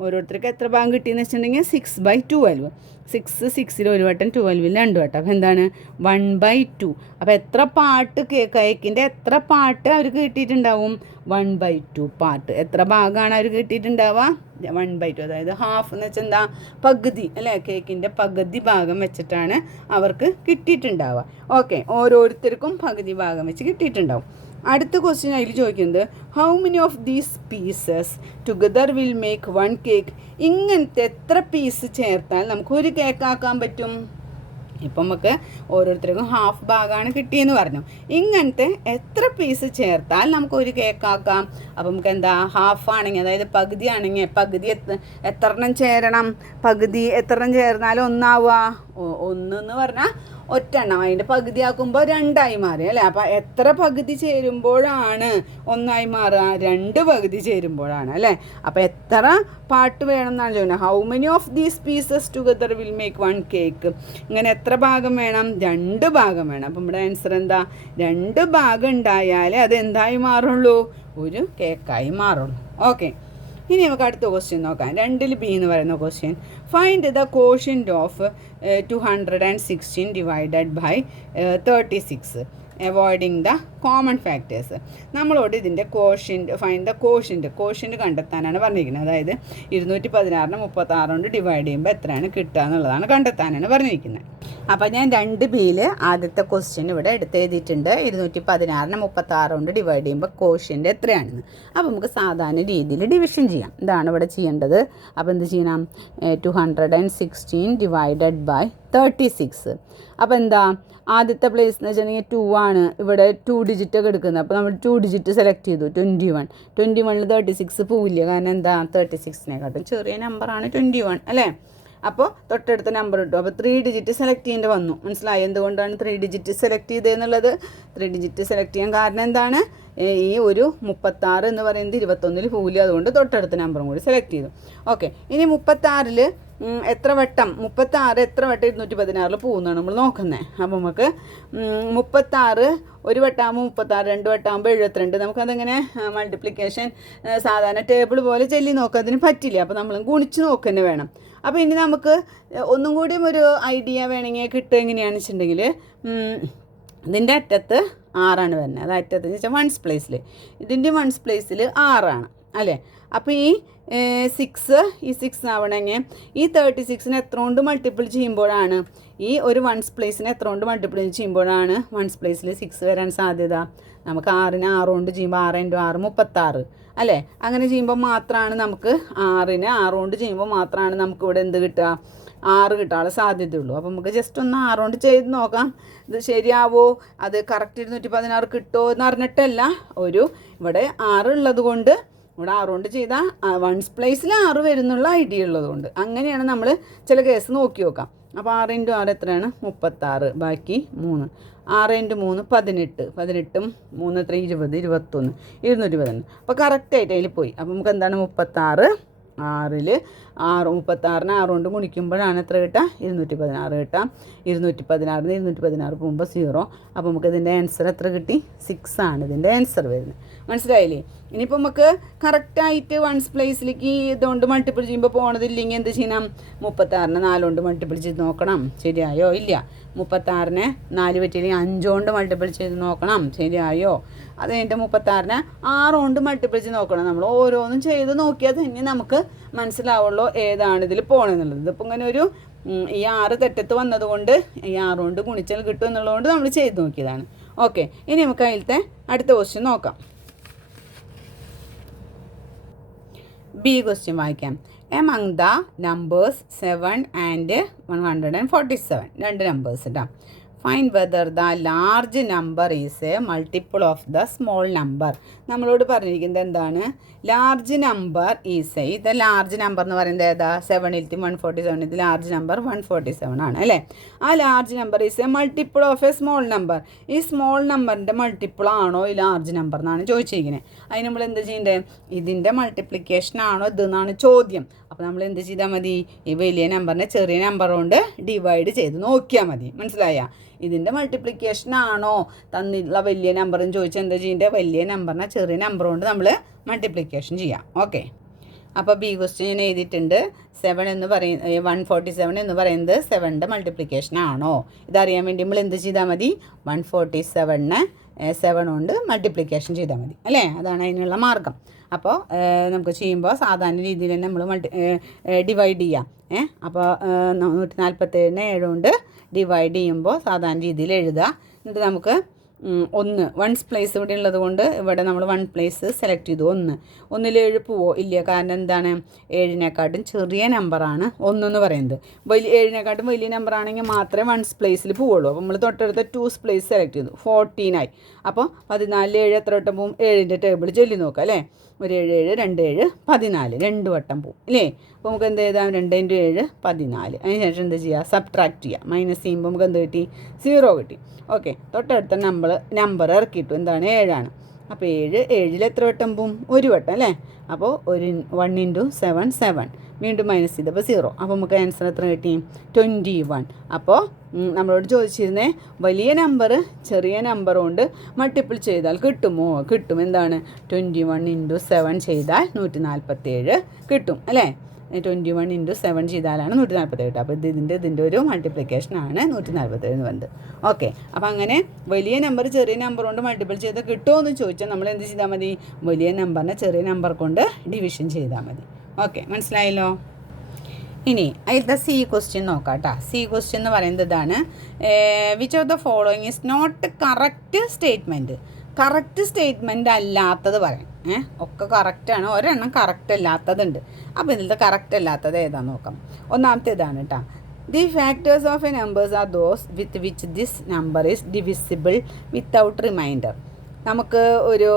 ഓരോരുത്തർക്ക് എത്ര ഭാഗം കിട്ടിയെന്ന് വെച്ചിട്ടുണ്ടെങ്കിൽ 6/12. 6 ഒരു വട്ടം, 12 2 വട്ടം. അപ്പോൾ എന്താണ്? 1/2. അപ്പോൾ എത്ര പാർട്ട് കേക്കിൻ്റെ എത്ര പാർട്ട് അവർക്ക് കിട്ടിയിട്ടുണ്ടാവും? 1/2 പാർട്ട്. എത്ര ഭാഗമാണ് അവർക്ക് കിട്ടിയിട്ടുണ്ടാവുക? 1/2. അതായത് ഹാഫ് എന്ന് വെച്ചാൽ എന്താ? പകുതി അല്ലേ. കേക്കിൻ്റെ പകുതി ഭാഗം വെച്ചിട്ടാണ് അവർക്ക് കിട്ടിയിട്ടുണ്ടാവുക. ഓക്കെ, ഓരോരുത്തർക്കും പകുതി ഭാഗം വെച്ച് കിട്ടിയിട്ടുണ്ടാവും. അടുത്ത ക്വസ്റ്റ്യൻ അതിൽ ചോദിക്കുന്നത് how many of these pieces together will make 1 cake? ഇങ്ങനത്തെ എത്ര പീസ് ചേർത്താൽ നമുക്ക് ഒരു കേക്ക് ആക്കാൻ പറ്റും? ഇപ്പം നമുക്ക് ഓരോരുത്തർക്കും ഹാഫ് ഭാഗമാണ് കിട്ടിയെന്ന് പറഞ്ഞു. ഇങ്ങനത്തെ എത്ര പീസ് ചേർത്താൽ നമുക്ക് ഒരു കേക്കാക്കാം? അപ്പം നമുക്ക് എന്താ, ഹാഫ് ആണെങ്കിൽ, അതായത് പകുതി ആണെങ്കിൽ പകുതി എത്ര എണ്ണം ചേരണം? പകുതി എത്ര എണ്ണം ചേർന്നാലും ഒന്നാവുക? ഒന്നെന്ന് പറഞ്ഞാൽ ഒറ്റെണ്ണം, അതിൻ്റെ പകുതി ആക്കുമ്പോൾ രണ്ടായി മാറി അല്ലേ. അപ്പം എത്ര പകുതി ചേരുമ്പോഴാണ് ഒന്നായി മാറുക? 2 പകുതി ചേരുമ്പോഴാണ് അല്ലേ. അപ്പം എത്ര പാർട്ട് വേണം എന്നാണ് ചോദിക്കുന്നത്. How many of these pieces together will make 1 cake? ഇങ്ങനെ എത്ര ഭാഗം വേണം? 2 ഭാഗം വേണം. അപ്പം നമ്മുടെ ആൻസർ എന്താ? 2 ഭാഗം ഉണ്ടായാലേ അത് എന്തായി മാറുള്ളൂ? ഒരു കേക്കായി മാറുള്ളൂ. ഓക്കെ, ഇനി നമുക്ക് അടുത്ത ക്വസ്റ്റ്യൻ നോക്കാം. 2ൽ ബി എന്ന് പറയുന്ന question. Find the quotient of 216 divided by 36 avoiding the common factors. നമ്മളോട് ഇതിൻ്റെ ഫൈൻഡ് ദ കോഷ്യൻ്റ് കണ്ടെത്താനാണ് പറഞ്ഞിരിക്കുന്നത്. അതായത് 216 36 കൊണ്ട് ഡിവൈഡ് ചെയ്യുമ്പോൾ എത്രയാണ് കിട്ടുക എന്നുള്ളതാണ് കണ്ടെത്താനാണ് പറഞ്ഞിരിക്കുന്നത്. അപ്പോൾ ഞാൻ 2ബിയിൽ ആദ്യത്തെ ക്വസ്റ്റ്യൻ ഇവിടെ എടുത്തെഴുതിയിട്ടുണ്ട്. 216 36 കൊണ്ട് ഡിവൈഡ് ചെയ്യുമ്പോൾ കോഷ്യൻ്റ് എത്രയാണെന്ന്. അപ്പോൾ നമുക്ക് സാധാരണ രീതിയിൽ ഡിവിഷൻ ചെയ്യാം. ഇതാണ് ഇവിടെ ചെയ്യേണ്ടത്. അപ്പോൾ എന്ത് ചെയ്യണം? 216 ഡിവൈഡഡ് ബൈ 36. അപ്പോൾ എന്താ, ആദ്യത്തെ പ്ലേസ് എന്ന് വെച്ചിട്ടുണ്ടെങ്കിൽ 2 ആണ്. ഇവിടെ 2 ഡിജിറ്റൊക്കെ എടുക്കുന്നത്. അപ്പോൾ നമ്മൾ 2 ഡിജിറ്റ് സെലക്ട് ചെയ്തു. 21ൽ 36 പോവില്ല. കാരണം എന്താ, 36നേക്കാട്ടും ചെറിയ നമ്പറാണ് 21 അല്ലേ. അപ്പോൾ തൊട്ടടുത്ത നമ്പർ കിട്ടും. അപ്പോൾ 3 ഡിജിറ്റ് സെലക്ട് ചെയ്യേണ്ടി വന്നു. മനസ്സിലായി എന്തുകൊണ്ടാണ് 3 ഡിജിറ്റ് സെലക്ട് ചെയ്തതെന്നുള്ളത്? 3 ഡിജിറ്റ് സെലക്ട് ചെയ്യാൻ കാരണം എന്താണ്? ഈ ഒരു 36 എന്ന് പറയുന്നത് 21ൽ പോവില്ല. അതുകൊണ്ട് തൊട്ടടുത്ത നമ്പറും കൂടി സെലക്ട് ചെയ്തു. ഓക്കെ, ഇനി 36ൽ എത്ര വട്ടം 216 എത്ര വട്ടം 216 പോകുന്നതാണ് നമ്മൾ നോക്കുന്നത്. അപ്പോൾ നമുക്ക് 36 ഒരു വട്ടാകുമ്പോൾ 36, 2 വട്ടാകുമ്പോൾ 72. നമുക്കതെങ്ങനെ മൾട്ടിപ്ലിക്കേഷൻ സാധാരണ ടേബിൾ പോലെ ചെല്ലി നോക്കാം, അതിന് പറ്റില്ല. അപ്പോൾ നമ്മൾ ഗുണിച്ച് നോക്കുക വേണം. അപ്പോൾ ഇനി നമുക്ക് ഒന്നും കൂടിയും ഒരു ഐഡിയ വേണമെങ്കിൽ കിട്ടുക എങ്ങനെയാണെന്ന് വെച്ചിട്ടുണ്ടെങ്കിൽ, ഇതിൻ്റെ അറ്റത്ത് 6 വരുന്നത്. അത് അറ്റത്ത് വെച്ചാൽ വൺസ് പ്ലേസിൽ, ഇതിൻ്റെ വൺസ് പ്ലേസിൽ 6 അല്ലേ. അപ്പോൾ ഈ 6 ആവണമെങ്കിൽ ഈ 36നെ എത്ര കൊണ്ട് മൾട്ടിപ്പിൾ ചെയ്യുമ്പോഴാണ്, ഈ ഒരു വൺസ് പ്ലേസിനെ എത്ര കൊണ്ട് മൾട്ടിപ്പിൾ ചെയ്യുമ്പോഴാണ് വൺസ് പ്ലേസിൽ 6 വരാൻ സാധ്യത? നമുക്ക് 6നെ 6 കൊണ്ട് ചെയ്യുമ്പോൾ 6 × 6 36 അല്ലേ. അങ്ങനെ ചെയ്യുമ്പോൾ മാത്രമാണ് നമുക്ക് 6നെ 6 കൊണ്ട് ചെയ്യുമ്പോൾ മാത്രമാണ് നമുക്ക് ഇവിടെ എന്ത് കിട്ടുക? 6 കിട്ടാനുള്ള സാധ്യതയുള്ളൂ. അപ്പോൾ നമുക്ക് ജസ്റ്റ് ഒന്ന് 6 കൊണ്ട് ചെയ്ത് നോക്കാം. ഇത് ശരിയാവോ, അത് കറക്റ്റ് 216 കിട്ടുമോ എന്ന് അറിഞ്ഞിട്ടല്ല, ഒരു ഇവിടെ 6 ഉള്ളത് കൊണ്ട്, ഇവിടെ 6 കൊണ്ട് ചെയ്താൽ വൺസ് പ്ലേസിൽ 6 വരുന്നുള്ള ഐഡിയ ഉള്ളതുകൊണ്ട് അങ്ങനെയാണ് നമ്മൾ ചില കേസ് നോക്കി നോക്കാം. അപ്പോൾ 6 × 6 എത്രയാണ്? 36. ബാക്കി 3. 6 × 3 18. 18ഉം 3 എത്ര? 20. 21. 211. അപ്പോൾ കറക്റ്റായിട്ട് അതിൽ പോയി. അപ്പോൾ നമുക്ക് എന്താണ് 36 6ൽ 36നെ 6 കൊണ്ട് ഗുണിക്കുമ്പോഴാണ് എത്ര കിട്ടുക? 216 കിട്ടുക. 216 216 പോകുമ്പോൾ 0. അപ്പോൾ നമുക്ക് ഇതിൻ്റെ ആൻസർ എത്ര കിട്ടി? 6 ആണ് ഇതിൻ്റെ ആൻസർ വരുന്നത്. മനസ്സിലായില്ലേ? ഇനിയിപ്പോൾ നമുക്ക് കറക്റ്റായിട്ട് വൺസ് പ്ലേസിലേക്ക് ഇതുകൊണ്ട് മൾട്ടിപ്പിൾ ചെയ്യുമ്പോൾ പോകണതില്ലെങ്കിൽ എന്ത് ചെയ്യണം? 36നെ 4 കൊണ്ട് മൾട്ടിപ്പിൾ ചെയ്ത് നോക്കണം. ശരിയായോ? ഇല്ല. 36നെ 4 പറ്റിയില്ലെങ്കിൽ 5 കൊണ്ട് മൾട്ടിപ്പിൾ ചെയ്ത് നോക്കണം. ശരിയായോ? അത് കഴിഞ്ഞിട്ട് 36നെ 6 കൊണ്ട് മൾട്ടിപ്പിൾ ചെയ്ത് നോക്കണം. നമ്മൾ ഓരോന്നും ചെയ്ത് നോക്കിയാൽ തന്നെ നമുക്ക് മനസ്സിലാവുള്ളൂ ഏതാണ് ഇതിൽ പോകണമെന്നുള്ളത്. ഇതിപ്പോൾ ഇങ്ങനെ ഒരു ഈ 6 തെറ്റത്ത് വന്നതുകൊണ്ട് ഈ 6 കൊണ്ട് ഗുണിച്ചാൽ കിട്ടും എന്നുള്ളതുകൊണ്ട് നമ്മൾ ചെയ്ത് നോക്കിയതാണ്. ഓക്കെ, ഇനി നമുക്ക് അതിലത്തെ അടുത്ത ക്വസ്റ്റ്യൻ നോക്കാം. ബി ക്വസ്റ്റ്യൻ വായിക്കാം. Among the numbers 7 and 147, 2 numbers കേട്ടോ. Find whether the large number is a multiple of the small number. നമ്മളോട് പറഞ്ഞിരിക്കുന്നത് എന്താണ്? ലാർജ് നമ്പർ ഈസ് എ, ഇത് ലാർജ് നമ്പർ എന്ന് പറയുന്നത് ഏതാ? 7 ൽ 147, ഇത് ലാർജ് നമ്പർ 147 ആണ് അല്ലേ. ആ large number is a multiple of A small number. ഈ സ്മോൾ നമ്പറിൻ്റെ മൾട്ടിപ്പിൾ ആണോ ഈ ലാർജ് നമ്പർ എന്നാണ് ചോദിച്ചിരിക്കുന്നത്. അതിന് നമ്മൾ എന്ത് ചെയ്യേണ്ടത്? ഇതിൻ്റെ മൾട്ടിപ്ലിക്കേഷൻ ആണോ ഇതെന്നാണ് ചോദ്യം. അപ്പോൾ നമ്മൾ എന്ത് ചെയ്താൽ മതി? ഈ വലിയ നമ്പറിനെ ചെറിയ നമ്പർ കൊണ്ട് ഡിവൈഡ് ചെയ്ത് നോക്കിയാൽ മതി. മനസ്സിലായ? ഇതിൻ്റെ മൾട്ടിപ്ലിക്കേഷൻ ആണോ തന്നിട്ടുള്ള വലിയ നമ്പറെന്ന് ചോദിച്ചാൽ എന്താ ചെയ്യേണ്ടത്? വലിയ നമ്പറിനെ ചെറിയ നമ്പർ കൊണ്ട് നമ്മൾ മൾട്ടിപ്ലിക്കേഷൻ ചെയ്യാം. ഓക്കെ, അപ്പോൾ ബി ക്വസ്റ്റ്യൻ എഴുതിയിട്ടുണ്ട്. 7 എന്ന് പറയുന്നത് 147 എന്ന് പറയുന്നത് 7ൻ്റെ മൾട്ടിപ്ലിക്കേഷൻ ആണോ ഇതറിയാൻ വേണ്ടി നമ്മൾ എന്ത് ചെയ്താൽ മതി? 147നെ 7 കൊണ്ട് മൾട്ടിപ്ലിക്കേഷൻ ചെയ്താൽ മതി അല്ലേ. അതാണ് അതിനുള്ള മാർഗം. അപ്പോൾ നമുക്ക് ചെയ്യുമ്പോൾ സാധാരണ രീതിയിൽ തന്നെ നമ്മൾ ഡിവൈഡ് ചെയ്യാം. അപ്പോൾ 147നെ 7 കൊണ്ട് ഡിവൈഡ് ചെയ്യുമ്പോൾ സാധാരണ രീതിയിൽ എഴുതുക. എന്നിട്ട് നമുക്ക് 1 വൺസ് പ്ലേസ് ഇവിടെ ഉള്ളത് കൊണ്ട് ഇവിടെ നമ്മൾ 1 പ്ലേസ് സെലക്ട് ചെയ്തു. 1 7 പോവോ ഇല്ല, കാരണം എന്താണ് 7-നേക്കാട്ടും ചെറിയ നമ്പറാണ് 1 എന്ന് പറയുന്നത്. 7-നേക്കാട്ടും വലിയ നമ്പർ ആണെങ്കിൽ മാത്രമേ വൺസ് പ്ലേസിൽ പോവുള്ളൂ. അപ്പോൾ നമ്മൾ തൊട്ടടുത്ത 2's പ്ലേസ് സെലക്ട് ചെയ്തു. 14 ആയി. അപ്പോൾ 14 7 എത്ര വട്ടം പോവും? 7ൻ്റെ ടേബിൾ ചൊല്ലി നോക്കാം അല്ലേ. ഒരു 7 7 2 7 14 2 വട്ടം പോവും അല്ലേ. അപ്പോൾ നമുക്ക് എന്ത് ചെയ്താൽ 2 × 7 14. അതിന് ശേഷം എന്ത് ചെയ്യുക? സബ്ട്രാക്ട് ചെയ്യുക. മൈനസ് ചെയ്യുമ്പോൾ നമുക്ക് എന്ത് കിട്ടി? 0 കിട്ടി. ഓക്കെ, തൊട്ടടുത്ത നമ്പർ ഇറക്കിയിട്ടു. എന്താണ്? 7 അപ്പോൾ 7 എത്ര വട്ടം പോവും? 1 വട്ടം അല്ലേ. അപ്പോൾ 1 × 7 7. വീണ്ടും മൈനസ് ചെയ്തപ്പോൾ 0. അപ്പോൾ നമുക്ക് ആൻസർ എത്ര കിട്ടി? 21. അപ്പോൾ നമ്മളോട് ചോദിച്ചിരുന്നേ വലിയ നമ്പർ ചെറിയ നമ്പർ കൊണ്ട് മൾട്ടിപ്പിൾ ചെയ്താൽ കിട്ടുമോ? കിട്ടും. എന്താണ്? 21 × 7 ചെയ്താൽ 147 കിട്ടും അല്ലേ. 21 × 7 ചെയ്താലാണ് 147. അപ്പോൾ ഇതിൻ്റെ ഒരു മൾട്ടിപ്ലിക്കേഷനാണ് 147 എന്ന് പറയുന്നത്. ഓക്കെ, അപ്പോൾ അങ്ങനെ വലിയ നമ്പർ ചെറിയ നമ്പർ കൊണ്ട് മൾട്ടിപ്പിൾ ചെയ്താൽ കിട്ടുമോ എന്ന് ചോദിച്ചാൽ നമ്മൾ എന്ത് ചെയ്താൽ മതി? വലിയ നമ്പറിനെ ചെറിയ നമ്പർ കൊണ്ട് ഡിവിഷൻ ചെയ്താൽ മതി. ഓക്കെ, മനസ്സിലായല്ലോ. ഇനി അതിലത്തെ സി ക്വസ്റ്റ്യൻ നോക്കാം കേട്ടോ. സി ക്വസ്റ്റ്യൻ എന്ന് പറയുന്നത് ഇതാണ്. Which of the following is not correct statement. Correct statement അല്ലാത്തത് പറയാം. ഒക്കെ കറക്റ്റാണ്, ഒരെണ്ണം കറക്റ്റ് അല്ലാത്തതുണ്ട്. അപ്പോൾ ഇതിലത്തെ കറക്റ്റ് അല്ലാത്തത് ഏതാണെന്ന് നോക്കാം. ഒന്നാമത്തെ ഇതാണ് കേട്ടോ. The factors of a numbers are those with which this number is divisible without remainder. നമുക്ക് ഒരു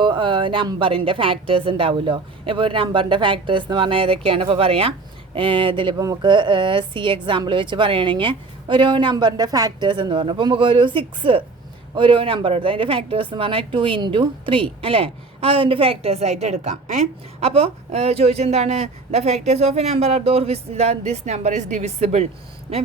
നമ്പറിൻ്റെ ഫാക്ടേഴ്സ് ഉണ്ടാവുമല്ലോ. ഇപ്പോൾ ഒരു നമ്പറിൻ്റെ ഫാക്ടേഴ്സ് എന്ന് പറഞ്ഞാൽ ഏതൊക്കെയാണ് ഇപ്പോൾ പറയാം. ഇതിലിപ്പോൾ നമുക്ക് സി എക്സാമ്പിൾ വെച്ച് പറയുകയാണെങ്കിൽ ഒരു നമ്പറിൻ്റെ ഫാക്ടേഴ്സ് എന്ന് പറഞ്ഞു. അപ്പോൾ നമുക്ക് ഒരു 6 ഒരു നമ്പർ എടുത്ത് അതിൻ്റെ ഫാക്ടേഴ്സ് എന്ന് പറഞ്ഞാൽ 2 × 3 അല്ലേ. അതിൻ്റെ ഫാക്ടേഴ്സ് ആയിട്ട് എടുക്കാം. അപ്പോൾ ചോദിച്ചെന്താണ്? The factors of a number are those this number is divisible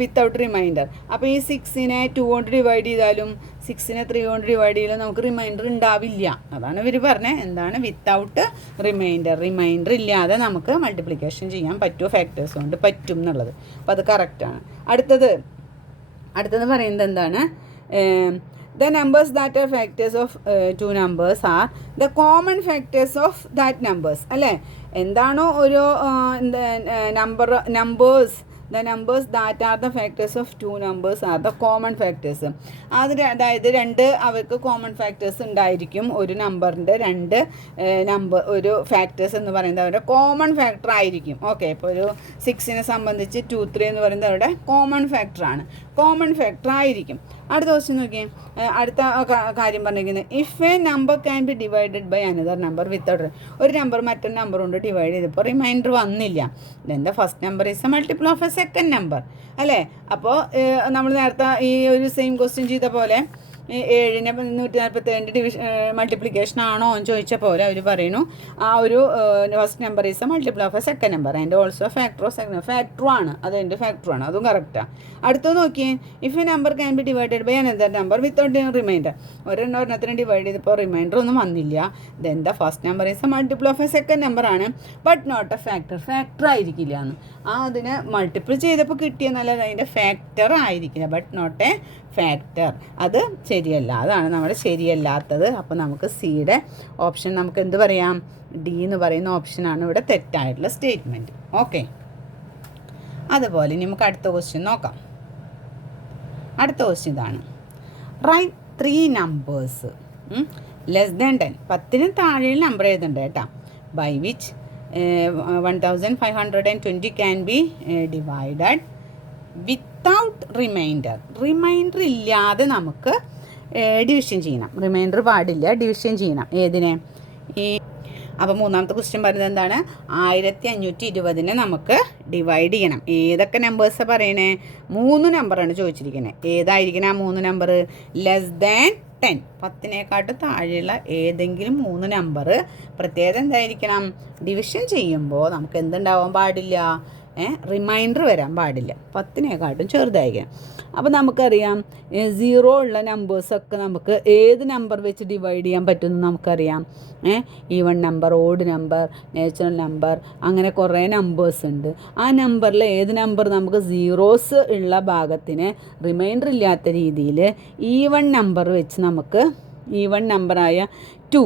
without remainder. അപ്പോൾ ഈ 6നെ 2 കൊണ്ട് ഡിവൈഡ് ചെയ്താലും 6നെ 3 കൊണ്ട് ഡിവൈഡ് ചെയ്താലും നമുക്ക് റിമൈൻഡർ ഉണ്ടാവില്ല. അതാണ് ഇവർ പറഞ്ഞത്. എന്താണ്? Without reminder. റിമൈൻഡർ ഇല്ലാതെ നമുക്ക് മൾട്ടിപ്ലിക്കേഷൻ ചെയ്യാൻ പറ്റുമോ? ഫാക്ടേഴ്സ് കൊണ്ട് പറ്റും എന്നുള്ളത്. അപ്പോൾ അത് കറക്റ്റാണ്. അടുത്തത് പറയുന്നത് എന്താണ്? The numbers that are factors of two numbers are the common factors of that numbers. അല്ലേ? എന്താണോ ഒരു numbers the numbers that are the factors of two numbers are the common factors. അതായത് അവർക്ക് കോമൺ ഫാക്ടേഴ്സ് ഉണ്ടായിരിക്കും. ഒരു നമ്പറിൻ്റെ ഒരു factors എന്ന് പറയുന്നത് അവരുടെ കോമൺ ഫാക്ടർ ആയിരിക്കും. ഓക്കെ, ഇപ്പോൾ ഒരു 6നെ സംബന്ധിച്ച് 2 3 എന്ന് പറയുന്നത് അവരുടെ കോമൺ ഫാക്ടർ ആയിരിക്കും. അടുത്ത ക്വസ്റ്റ്യൻ നോക്കിയേ. അടുത്ത കാര്യം പറഞ്ഞിരിക്കുന്നത് if a number can be divided by another number without. ഒരു നമ്പർ മറ്റൊരു നമ്പർ കൊണ്ട് ഡിവൈഡ് ചെയ്തപ്പോൾ റിമൈൻഡർ വന്നില്ല. Then the first number is a multiple of a second number അല്ലേ. അപ്പോൾ നമ്മൾ നേരത്തെ ഈ ഒരു സെയിം ക്വസ്റ്റ്യൻ ചെയ്ത പോലെ 7നെ 147 ഡിവിഷൻ മൾട്ടിപ്ലിക്കേഷൻ ആണോ എന്ന് ചോദിച്ച പോലെ അവർ പറയുന്നു ആ ഒരു first number is a multiple of a second number and also factor of second ഫാക്ടറുമാണ്. അതെൻ്റെ ഫാക്ടറാണ്, അതും കറക്റ്റാണ്. അടുത്തത് നോക്കിയേ. If a number can be divided by another number without remainder. ഒരെണ്ണത്തിന് ഡിവൈഡ് ചെയ്തപ്പോൾ റിമൈൻഡർ ഒന്നും വന്നില്ല. Then the first number is a multiple of a second number ആണ് ബട്ട് നോട്ട് എ ഫാക്ടർ ആയിരിക്കില്ല എന്ന്. അതിന് മൾട്ടിപ്പിൾ ചെയ്തപ്പോൾ കിട്ടിയെന്നല്ലാതെ അതിൻ്റെ ഫാക്ടർ ആയിരിക്കില്ല. But not a factor. അത് ശരിയല്ല. അതാണ് നമ്മുടെ ശരിയല്ലാത്തത്. അപ്പോൾ നമുക്ക് സിയുടെ ഓപ്ഷൻ നമുക്ക് എന്ത് പറയാം? ഡി എന്ന് പറയുന്ന ഓപ്ഷനാണ് ഇവിടെ തെറ്റായിട്ടുള്ള സ്റ്റേറ്റ്മെൻറ്റ്. ഓക്കെ, അതുപോലെ നമുക്ക് അടുത്ത ക്വസ്റ്റ്യൻ നോക്കാം. അടുത്ത ക്വസ്റ്റ്യൻ ഇതാണ്. Write 3 numbers less than 10. 10ന് താഴെയുള്ള നമ്പർ എഴുതണ്ട കേട്ടോ. By which 1520 can be divided without remainder ഇല്ലാതെ നമുക്ക് ഡിവിഷൻ ചെയ്യണം. റിമൈൻഡർ പാടില്ല, ഡിവിഷൻ ചെയ്യണം. ഏതിനെ? അപ്പോൾ മൂന്നാമത്തെ ക്വസ്റ്റ്യൻ പറയുന്നത് എന്താണ്? 1520 നമുക്ക് ഡിവൈഡ് ചെയ്യണം. ഏതൊക്കെ നമ്പേഴ്സാണ് പറയണേ? 3 നമ്പറാണ് ചോദിച്ചിരിക്കുന്നത്. ഏതായിരിക്കണം ആ 3 നമ്പർ? Less than 10. 10നേക്കാട്ടും താഴെയുള്ള ഏതെങ്കിലും 3 നമ്പർ പ്രത്യേകത എന്തായിരിക്കണം? ഡിവിഷൻ ചെയ്യുമ്പോൾ നമുക്ക് എന്തുണ്ടാവാൻ പാടില്ല? റിമൈൻഡർ വരാൻ പാടില്ല. 10നേക്കാട്ടും ചെറുതായിരിക്കണം. അപ്പോൾ നമുക്കറിയാം 0 ഉള്ള നമ്പേഴ്സൊക്കെ നമുക്ക് ഏത് നമ്പർ വെച്ച് ഡിവൈഡ് ചെയ്യാൻ പറ്റുമെന്ന് നമുക്കറിയാം. Even number, odd number, natural number, അങ്ങനെ കുറേ നമ്പേഴ്സ് ഉണ്ട്. ആ നമ്പറിൽ ഏത് നമ്പർ നമുക്ക് സീറോസ് ഉള്ള ഭാഗത്തിന് റിമൈൻഡർ ഇല്ലാത്ത രീതിയിൽ ഈവൺ നമ്പർ വെച്ച് നമുക്ക് ഈവൺ നമ്പറായ 2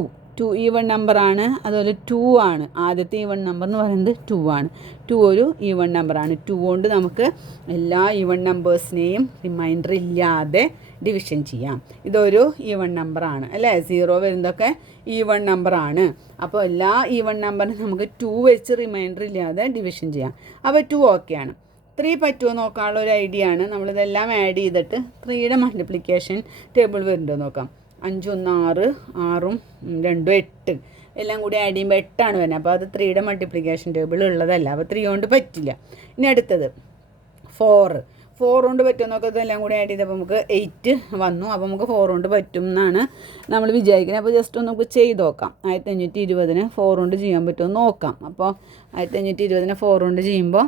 ഈവൺ നമ്പറാണ്. അതുപോലെ 2 ആണ്. ആദ്യത്തെ ഈവൺ നമ്പർ എന്ന് പറയുന്നത് 2 ആണ്. 2 ഒരു ഈവൺ നമ്പറാണ്. 2 കൊണ്ട് നമുക്ക് എല്ലാ ഈവൺ നമ്പേഴ്സിനെയും റിമൈൻഡർ ഇല്ലാതെ ഡിവിഷൻ ചെയ്യാം. ഇതൊരു ഈവൺ നമ്പറാണ് അല്ലേ. 0 വരുന്നതൊക്കെ ഈവൺ നമ്പറാണ്. അപ്പോൾ എല്ലാ ഈവൺ നമ്പറിനും നമുക്ക് 2 വെച്ച് റിമൈൻഡർ ഇല്ലാതെ ഡിവിഷൻ ചെയ്യാം. അപ്പോൾ 2 ഓക്കെയാണ്. 3 പറ്റുമോ നോക്കാനുള്ള ഒരു ഐഡിയ ആണ്. നമ്മളിതെല്ലാം ആഡ് ചെയ്തിട്ട് 3യുടെ മൾട്ടിപ്ലിക്കേഷൻ ടേബിൾ വരുന്നുണ്ടോ നോക്കാം. 5 1 6, 6ഉം 2 8 എല്ലാം കൂടി ആഡ് ചെയ്യുമ്പോൾ 8 ആണ് വരുന്നത്. അപ്പോൾ അത് 3യുടെ മൾട്ടിപ്ലിക്കേഷൻ ടേബിൾ ഉള്ളതല്ല. അപ്പോൾ 3 കൊണ്ട് പറ്റില്ല. ഇനി അടുത്തത് 4 കൊണ്ട് പറ്റുമോ നോക്കാം. ഇതെല്ലാം കൂടി ആഡ് ചെയ്തപ്പോൾ നമുക്ക് 8 വന്നു. അപ്പോൾ നമുക്ക് 4 കൊണ്ട് പറ്റും എന്നാണ് നമ്മൾ വിചാരിക്കുന്നത്. അപ്പോൾ ജസ്റ്റ് ഒന്ന് നമുക്ക് ചെയ്ത് നോക്കാം. 1520 4 കൊണ്ട് ചെയ്യാൻ പറ്റുമോ നോക്കാം. അപ്പോൾ 1520 4 കൊണ്ട് ചെയ്യുമ്പോൾ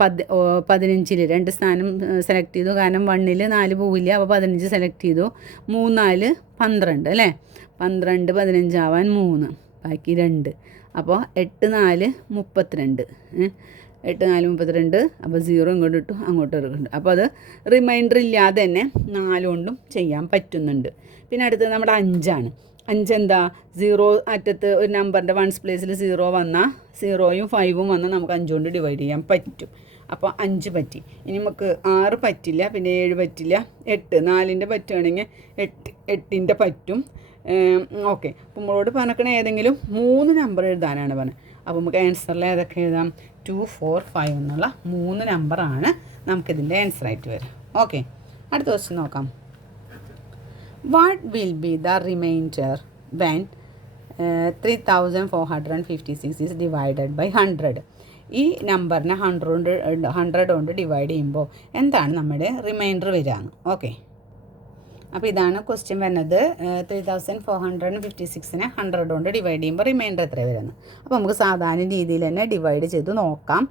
15 2 സ്ഥാനം സെലക്ട് ചെയ്തു. കാരണം 1ൽ 4 പോവില്ല. അപ്പോൾ 15 സെലക്ട് ചെയ്തു. 3 4 12 അല്ലേ. 12 15 ആവാൻ 3 ബാക്കി 2. അപ്പോൾ 8 4 32. 8 4 32. അപ്പോൾ 0 ഇങ്ങോട്ട് ഇട്ടു, അങ്ങോട്ട് ഇറക്കുന്നുണ്ട്. അപ്പോൾ അത് റിമൈൻഡർ ഇല്ലാതെ തന്നെ 4 കൊണ്ടും ചെയ്യാൻ പറ്റുന്നുണ്ട്. പിന്നെ അടുത്തത് നമ്മുടെ 5 ആണ്. 5 എന്താ 0 അറ്റത്ത് ഒരു നമ്പറിൻ്റെ വൺസ് പ്ലേസിൽ 0 വന്നാൽ 0യും 5ഉം വന്നാൽ നമുക്ക് 5 കൊണ്ട് ഡിവൈഡ് ചെയ്യാൻ പറ്റും. അപ്പോൾ 5 പറ്റി. ഇനി നമുക്ക് 6 പറ്റില്ല, പിന്നെ 7 പറ്റില്ല, 8 4ൻ്റെ പറ്റുകയാണെങ്കിൽ 8ൻ്റെ പറ്റും. ഓക്കെ. അപ്പോൾ നമ്മളോട് പറഞ്ഞിരിക്കണ ഏതെങ്കിലും 3 നമ്പർ എഴുതാനാണ് പറഞ്ഞത്. അപ്പോൾ നമുക്ക് ആൻസറിൽ ഏതൊക്കെ എഴുതാം. 2 4 5 എന്നുള്ള 3 നമ്പറാണ് നമുക്കിതിൻ്റെ ആൻസറായിട്ട് വരിക. ഓക്കെ. അടുത്ത ക്വസ്റ്റ്യൻ നോക്കാം. What will be the remainder when 3456 is divided by 100? ഈ നമ്പറിനെ 100 കൊണ്ട് ഡിവൈഡ് ചെയ്യുമ്പോൾ എന്താണ് നമ്മുടെ റിമൈൻഡർ വരികയെന്ന്. ഓക്കെ. അപ്പോൾ ഇതാണ് ക്വസ്റ്റ്യൻ വരുന്നത്. 3456നെ 100 കൊണ്ട് ഡിവൈഡ് ചെയ്യുമ്പോൾ റിമൈൻഡർ എത്ര വരുന്നത്. അപ്പോൾ നമുക്ക് സാധാരണ രീതിയിൽ തന്നെ ഡിവൈഡ് ചെയ്ത് നോക്കാം.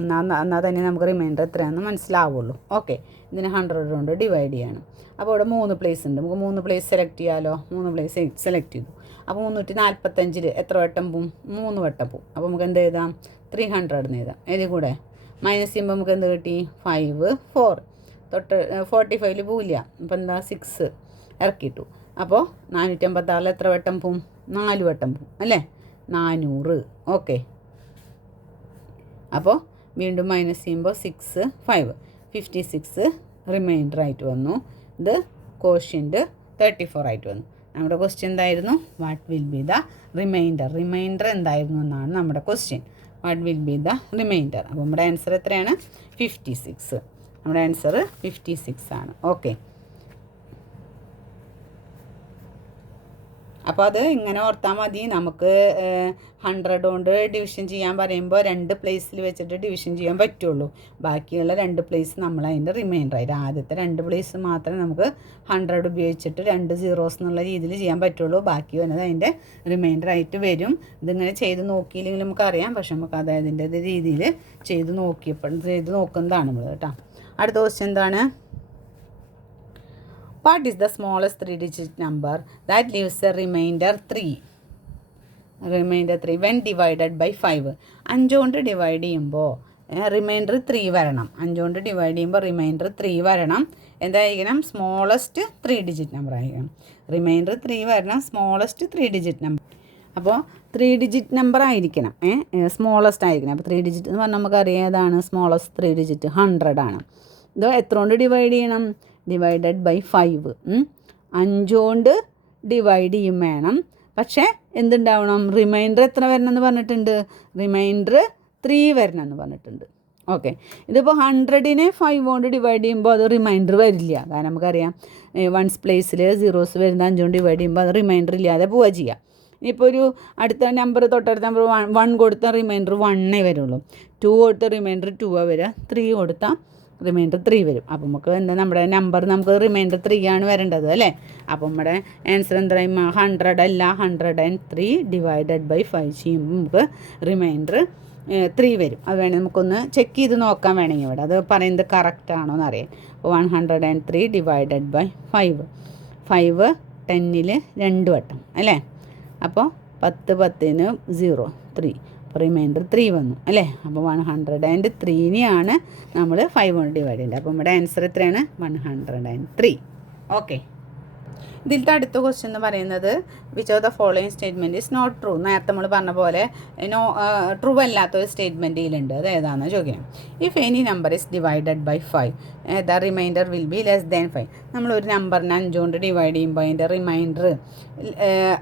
എന്നാൽ തന്നെ നമുക്ക് റിമൈൻഡർ എത്രയാണെന്ന് മനസ്സിലാവുള്ളൂ. ഓക്കെ. ഇതിനെ 100 കൊണ്ട് ഡിവൈഡ് ചെയ്യണം. അപ്പോൾ ഇവിടെ 3 പ്ലേസ് ഉണ്ട്. നമുക്ക് 3 പ്ലേസ് സെലക്ട് ചെയ്യാമല്ലോ. 3 പ്ലേസ് സെലക്ട് ചെയ്തു. അപ്പോൾ 345 എത്ര വട്ടം പോവും? 3 വട്ടം പോവും. അപ്പോൾ നമുക്ക് എന്ത് എഴുതാം? 300 എന്ന് എഴുതാം. ഇതിൽ കൂടെ മൈനസ് ചെയ്യുമ്പോൾ നമുക്ക് എന്ത് കിട്ടി? 5 4 തൊട്ട് 45 പോവില്ല. അപ്പോൾ എന്താ 6 ഇറക്കിയിട്ടു. അപ്പോൾ 456 എത്ര വട്ടം പോവും? 4 വട്ടം പോവും അല്ലേ. 400. ഓക്കെ. അപ്പോൾ വീണ്ടും മൈനസ് ചെയ്യുമ്പോൾ 6 5 56 റിമൈൻഡർ ആയിട്ട് വന്നു. ഇത് കോഷ്യൻ്റ് 34 ആയിട്ട് വന്നു. നമ്മുടെ ക്വസ്റ്റ്യൻ എന്തായിരുന്നു? What will be the reminder എന്തായിരുന്നു എന്നാണ് നമ്മുടെ question. What will be the reminder. അപ്പോൾ നമ്മുടെ ആൻസർ എത്രയാണ്? 56. നമ്മുടെ ആൻസർ 56 ആണ്. ഓക്കെ. അപ്പോൾ അത് ഇങ്ങനെ ഓർത്താൽ മതി. നമുക്ക് 100 കൊണ്ട് ഡിവിഷൻ ചെയ്യാൻ പറയുമ്പോൾ 2 പ്ലേസിൽ വെച്ചിട്ട് ഡിവിഷൻ ചെയ്യാൻ പറ്റുള്ളൂ. ബാക്കിയുള്ള 2 പ്ലേസ് നമ്മൾ അതിൻ്റെ റിമൈൻഡർ ആയിട്ട് ആദ്യത്തെ 2 പ്ലേസ് മാത്രമേ നമുക്ക് 100 ഉപയോഗിച്ചിട്ട് 2 zeros എന്നുള്ള രീതിയിൽ ചെയ്യാൻ പറ്റുള്ളൂ. ബാക്കി വന്നത് അതിൻ്റെ റിമൈൻഡർ ആയിട്ട് വരും. ഇതിങ്ങനെ ചെയ്ത് നോക്കിയില്ലെങ്കിൽ നമുക്കറിയാം. പക്ഷെ നമുക്ക് അതിൻ്റെ രീതിയിൽ ചെയ്ത് നോക്കുന്നതാണ് നമ്മൾ കേട്ടോ. അടുത്ത ക്വസ്റ്റ്യൻ എന്താണ്? What is the smallest 3-digit number that leaves a remainder 3? Remainder 3 when divided by 5. 5 കൊണ്ട് ഡിവൈഡ് ചെയ്യുമ്പോൾ റിമൈൻഡർ 3 വരണം. 5 കൊണ്ട് ഡിവൈഡ് ചെയ്യുമ്പോൾ റിമൈൻഡർ 3 വരണം. എന്തായിരിക്കണം? സ്മോളസ്റ്റ് 3-digit നമ്പർ ആയിരിക്കണം. റിമൈൻഡർ 3 വരണം. Smallest 3-digit number. അപ്പോൾ 3-digit നമ്പർ ആയിരിക്കണം. സ്മോളസ്റ്റ് ആയിരിക്കണം. അപ്പോൾ 3-digit എന്ന് പറഞ്ഞാൽ നമുക്കറിയാം ഏതാണ് സ്മോളസ്റ്റ് 3-digit? 100 ആണ്. ഇത് എത്ര കൊണ്ട് ഡിവൈഡ് ചെയ്യണം? Divided by 5. 5 കൊണ്ട് ഡിവൈഡ് ചെയ്യും വേണം. പക്ഷേ എന്തുണ്ടാവണം? റിമൈൻഡർ എത്ര വരണം എന്ന് പറഞ്ഞിട്ടുണ്ട്? റിമൈൻഡർ 3 വരണം എന്ന് പറഞ്ഞിട്ടുണ്ട്. ഓക്കെ. ഇതിപ്പോൾ 100നെ 5 കൊണ്ട് ഡിവൈഡ് ചെയ്യുമ്പോൾ അത് റിമൈൻഡർ വരില്ല. കാരണം നമുക്കറിയാം വൺസ് പ്ലേസിൽ zeros വരുന്ന 5 കൊണ്ട് ഡിവൈഡ് ചെയ്യുമ്പോൾ അത് റിമൈൻഡർ ഇല്ലാതെ പോവുക ചെയ്യുക. ഇപ്പോൾ ഒരു അടുത്ത നമ്പർ തൊട്ടടുത്ത നമ്പർ 1 കൊടുത്ത റിമൈൻഡർ 1 വരുള്ളൂ. 2 കൊടുത്ത റിമൈൻഡർ 2 വരിക. 3 കൊടുത്താൽ റിമൈൻഡർ 3 വരും. അപ്പോൾ നമുക്ക് എന്താ നമ്മുടെ നമ്പർ നമുക്ക് റിമൈൻഡർ 3 ആണ് വരേണ്ടത് അല്ലേ. അപ്പോൾ നമ്മുടെ ആൻസർ എന്തായാലും 100 അല്ല 103 ഡിവൈഡഡ് ബൈ 5 ചെയ്യുമ്പോൾ നമുക്ക് റിമൈൻഡർ 3 വരും. അത് വേണമെങ്കിൽ നമുക്കൊന്ന് ചെക്ക് ചെയ്ത് നോക്കാൻ വേണമെങ്കിൽ ഇവിടെ അത് പറയുന്നത് കറക്റ്റ് ആണോ എന്നറിയാം. അപ്പോൾ 103 ഡിവൈഡഡ് ബൈ 5. 5 10ൽ 2 വട്ടം അല്ലേ. അപ്പോൾ 10 10ന് 0 3. റിമൈൻഡർ 3 വന്നു അല്ലേ. അപ്പോൾ 103നെയാണ് നമ്മൾ 5 കൊണ്ട് ഡിവൈഡ് ചെയ്യേണ്ടത്. അപ്പോൾ നമ്മുടെ ആൻസർ എത്രയാണ്? 103. ഓക്കെ. ഇതിലത്തെ അടുത്ത ക്വസ്റ്റ്യൻ എന്ന് പറയുന്നത് which of the following statement is not true. നേരത്തെ നമ്മൾ പറഞ്ഞ പോലെ ട്രൂ അല്ലാത്തൊരു സ്റ്റേറ്റ്മെൻറ്റ് ഇതിലുണ്ട്. അത് ഏതാണെന്ന് ചോദിക്കണം. If any number is divided by 5 the remainder will be less than 5. നമ്മളൊരു നമ്പറിനെ 5 കൊണ്ട് ഡിവൈഡ് ചെയ്യുമ്പോൾ അതിൻ്റെ റിമൈൻഡർ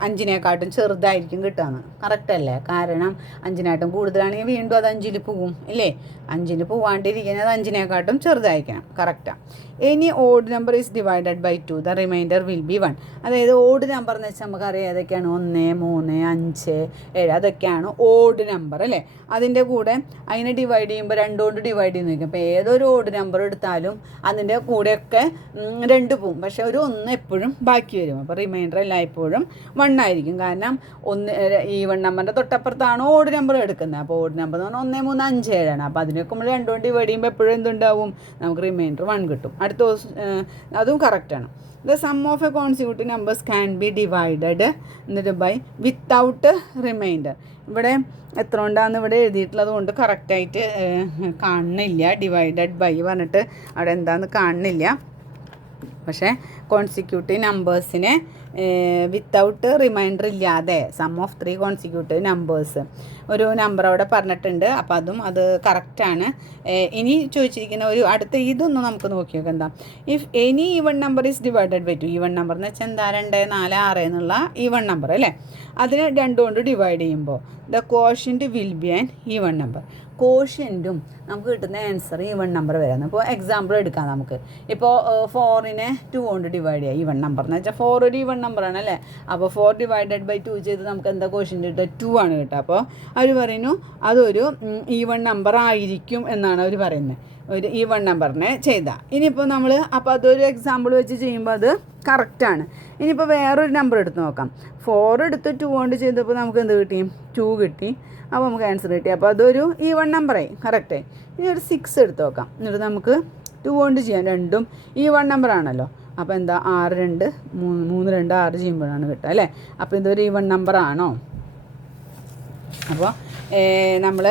5-നേക്കാട്ടും ചെറുതായിരിക്കും കിട്ടുകയെന്ന്. കറക്റ്റ് അല്ലേ? കാരണം 5-നേക്കാട്ടും കൂടുതലാണെങ്കിൽ വീണ്ടും അത് 5-ൽ പോവും ഇല്ലേ? 5-ൽ പോവാണ്ടിരിക്കുന്നത് 5-നേക്കാട്ടും ചെറുതായിരിക്കണം. കറക്റ്റാണ്. Any odd number is divided by 2 the remainder will be 1. അതായത് ഓഡ് നമ്പർ എന്ന് വെച്ചാൽ നമുക്കറിയാം ഏതൊക്കെയാണ് 1, 3, 5, 7 അതൊക്കെയാണ് ഓഡ് നമ്പർ അല്ലേ? അതിൻ്റെ കൂടെ അതിനെ ഡിവൈഡ് ചെയ്യുമ്പോൾ 2 കൊണ്ട് ഡിവൈഡ് ചെയ്ത് നോക്കും. അപ്പോൾ ഏതൊരു ഓഡ് നമ്പർ എടുത്താലും അതിൻ്റെ കൂടെയൊക്കെ 2 പോവും, പക്ഷേ ഒരു 1 എപ്പോഴും ബാക്കി വരും. അപ്പോൾ റിമൈൻഡർ എല്ലായ്പ്പോഴും 1 ആയിരിക്കും. കാരണം ഈവൺ നമ്പറിൻ്റെ തൊട്ടപ്പുറത്താണ് ഓഡ് നമ്പർ എടുക്കുന്നത്. അപ്പോൾ ഓഡ് നമ്പർ എന്ന് പറഞ്ഞാൽ 1, 3, 5, 7 ആണ്. അപ്പോൾ അതിനൊക്കെ നമ്മൾ 2 കൊണ്ട് ഡിവൈഡ് ചെയ്യുമ്പോൾ എപ്പോഴും എന്തുണ്ടാവും? നമുക്ക് റിമൈൻഡർ 1 കിട്ടും. അടുത്ത അതും കറക്റ്റാണ്. The sum of A consecutive numbers can be divided എന്നിട്ട് ബൈ വിത്തൗട്ട് റിമൈൻഡർ. ഇവിടെ എത്ര ഉണ്ടാകുന്ന ഇവിടെ എഴുതിയിട്ടുള്ളത് കൊണ്ട് കറക്റ്റായിട്ട് കാണുന്നില്ല. ഡിവൈഡഡ് ബൈ പറഞ്ഞിട്ട് അവിടെ എന്താണെന്ന് കാണുന്നില്ല. പക്ഷേ കോൺസിക്യൂട്ടീവ് നമ്പേഴ്സിനെ വിത്തൗട്ട് റിമൈൻഡർ ഇല്ലാതെ സം ഓഫ് 3 കോൺസിക്യൂട്ടീവ് നമ്പേഴ്സ് ഒരു നമ്പർ അവിടെ പറഞ്ഞിട്ടുണ്ട്. അപ്പോൾ അത് കറക്റ്റാണ്. ഇനി ചോദിച്ചിരിക്കുന്ന ഒരു അടുത്ത ഇതൊന്നും നമുക്ക് നോക്കി നോക്കാം. എന്താ? If any even number is divided by 2. Even number എന്ന് വെച്ചാൽ എന്താ? 2, 4, 6 എന്നുള്ള ഈവൺ നമ്പർ അല്ലേ? അതിനെ 2 കൊണ്ട് ഡിവൈഡ് ചെയ്യുമ്പോൾ the quotient will be an even number. കോഷ്യൻറ്റും നമുക്ക് കിട്ടുന്ന ആൻസർ ഈവൺ നമ്പർ വരാം. ഇപ്പോൾ എക്സാമ്പിൾ എടുക്കാം നമുക്ക്. ഇപ്പോൾ 4നെ 2 കൊണ്ട് ഡിവൈഡ് ചെയ്യുക. ഈവൺ നമ്പർ എന്ന് വെച്ചാൽ 4 ഒരു ഈവൺ നമ്പറാണ് അല്ലേ? അപ്പോൾ 4 ഡിവൈഡഡ് ബൈ 2 ചെയ്ത് നമുക്ക് എന്താ കോഷ്യൻറ്റ് കിട്ടുക? 2 ആണ് കിട്ടുക. അപ്പോൾ അവർ പറയുന്നു അതൊരു ഈവൺ നമ്പർ ആയിരിക്കും എന്നാണ് അവർ പറയുന്നത്. ഒരു ഈവൺ നമ്പറിനെ ചെയ്താൽ ഇനിയിപ്പോൾ നമ്മൾ അപ്പോൾ അതൊരു എക്സാമ്പിൾ വെച്ച് ചെയ്യുമ്പോൾ അത് കറക്റ്റാണ്. ഇനിയിപ്പോൾ വേറൊരു നമ്പർ എടുത്ത് നോക്കാം. 4 എടുത്ത് 2 കൊണ്ട് ചെയ്തപ്പോൾ നമുക്ക് എന്ത് കിട്ടി? 2 കിട്ടി. അപ്പോൾ നമുക്ക് ആൻസർ കിട്ടി. അപ്പോൾ അതൊരു ഈവൺ നമ്പറായി, കറക്റ്റായി. ഇനി ഒരു 6 എടുത്ത് നോക്കാം. എന്നിട്ട് നമുക്ക് 2 കൊണ്ട് ചെയ്യാം. രണ്ടും ഈവൺ നമ്പറാണല്ലോ. അപ്പോൾ എന്താ? 6, 2, 3, 2, 6 ചെയ്യുമ്പോഴാണ് കിട്ടുക അല്ലേ? അപ്പോൾ ഇതൊരു ഈവൺ നമ്പറാണോ? അപ്പോൾ നമ്മൾ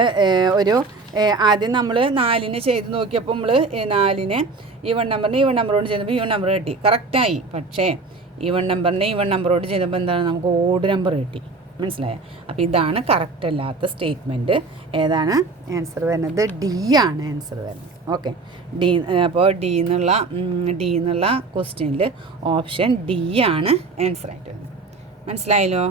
ആദ്യം നമ്മൾ 4ന് ചെയ്ത് നോക്കിയപ്പോൾ നമ്മൾ 4ന് ഈവൺ നമ്പറോട് ചെയ്തപ്പോൾ ഈവൺ നമ്പർ കിട്ടി, കറക്റ്റായി. പക്ഷേ ഈവൺ നമ്പറോട് ചെയ്തപ്പോൾ എന്താണ്? നമുക്ക് ഓഡ് നമ്പർ കിട്ടി. മനസ്സിലായോ? അപ്പോൾ ഇതാണ് കറക്റ്റ് അല്ലാത്ത സ്റ്റേറ്റ്മെൻറ്റ്. ഏതാണ് ആൻസർ വരുന്നത്? ഡി ആണ് ആൻസർ വരുന്നത്. Okay, D. അപ്പോൾ ഡി എന്നുള്ള ക്വസ്റ്റ്യനിൽ ഓപ്ഷൻ ഡി ആണ് ആൻസർ ആയിട്ട് വരുന്നത്. മനസ്സിലായല്ലോ?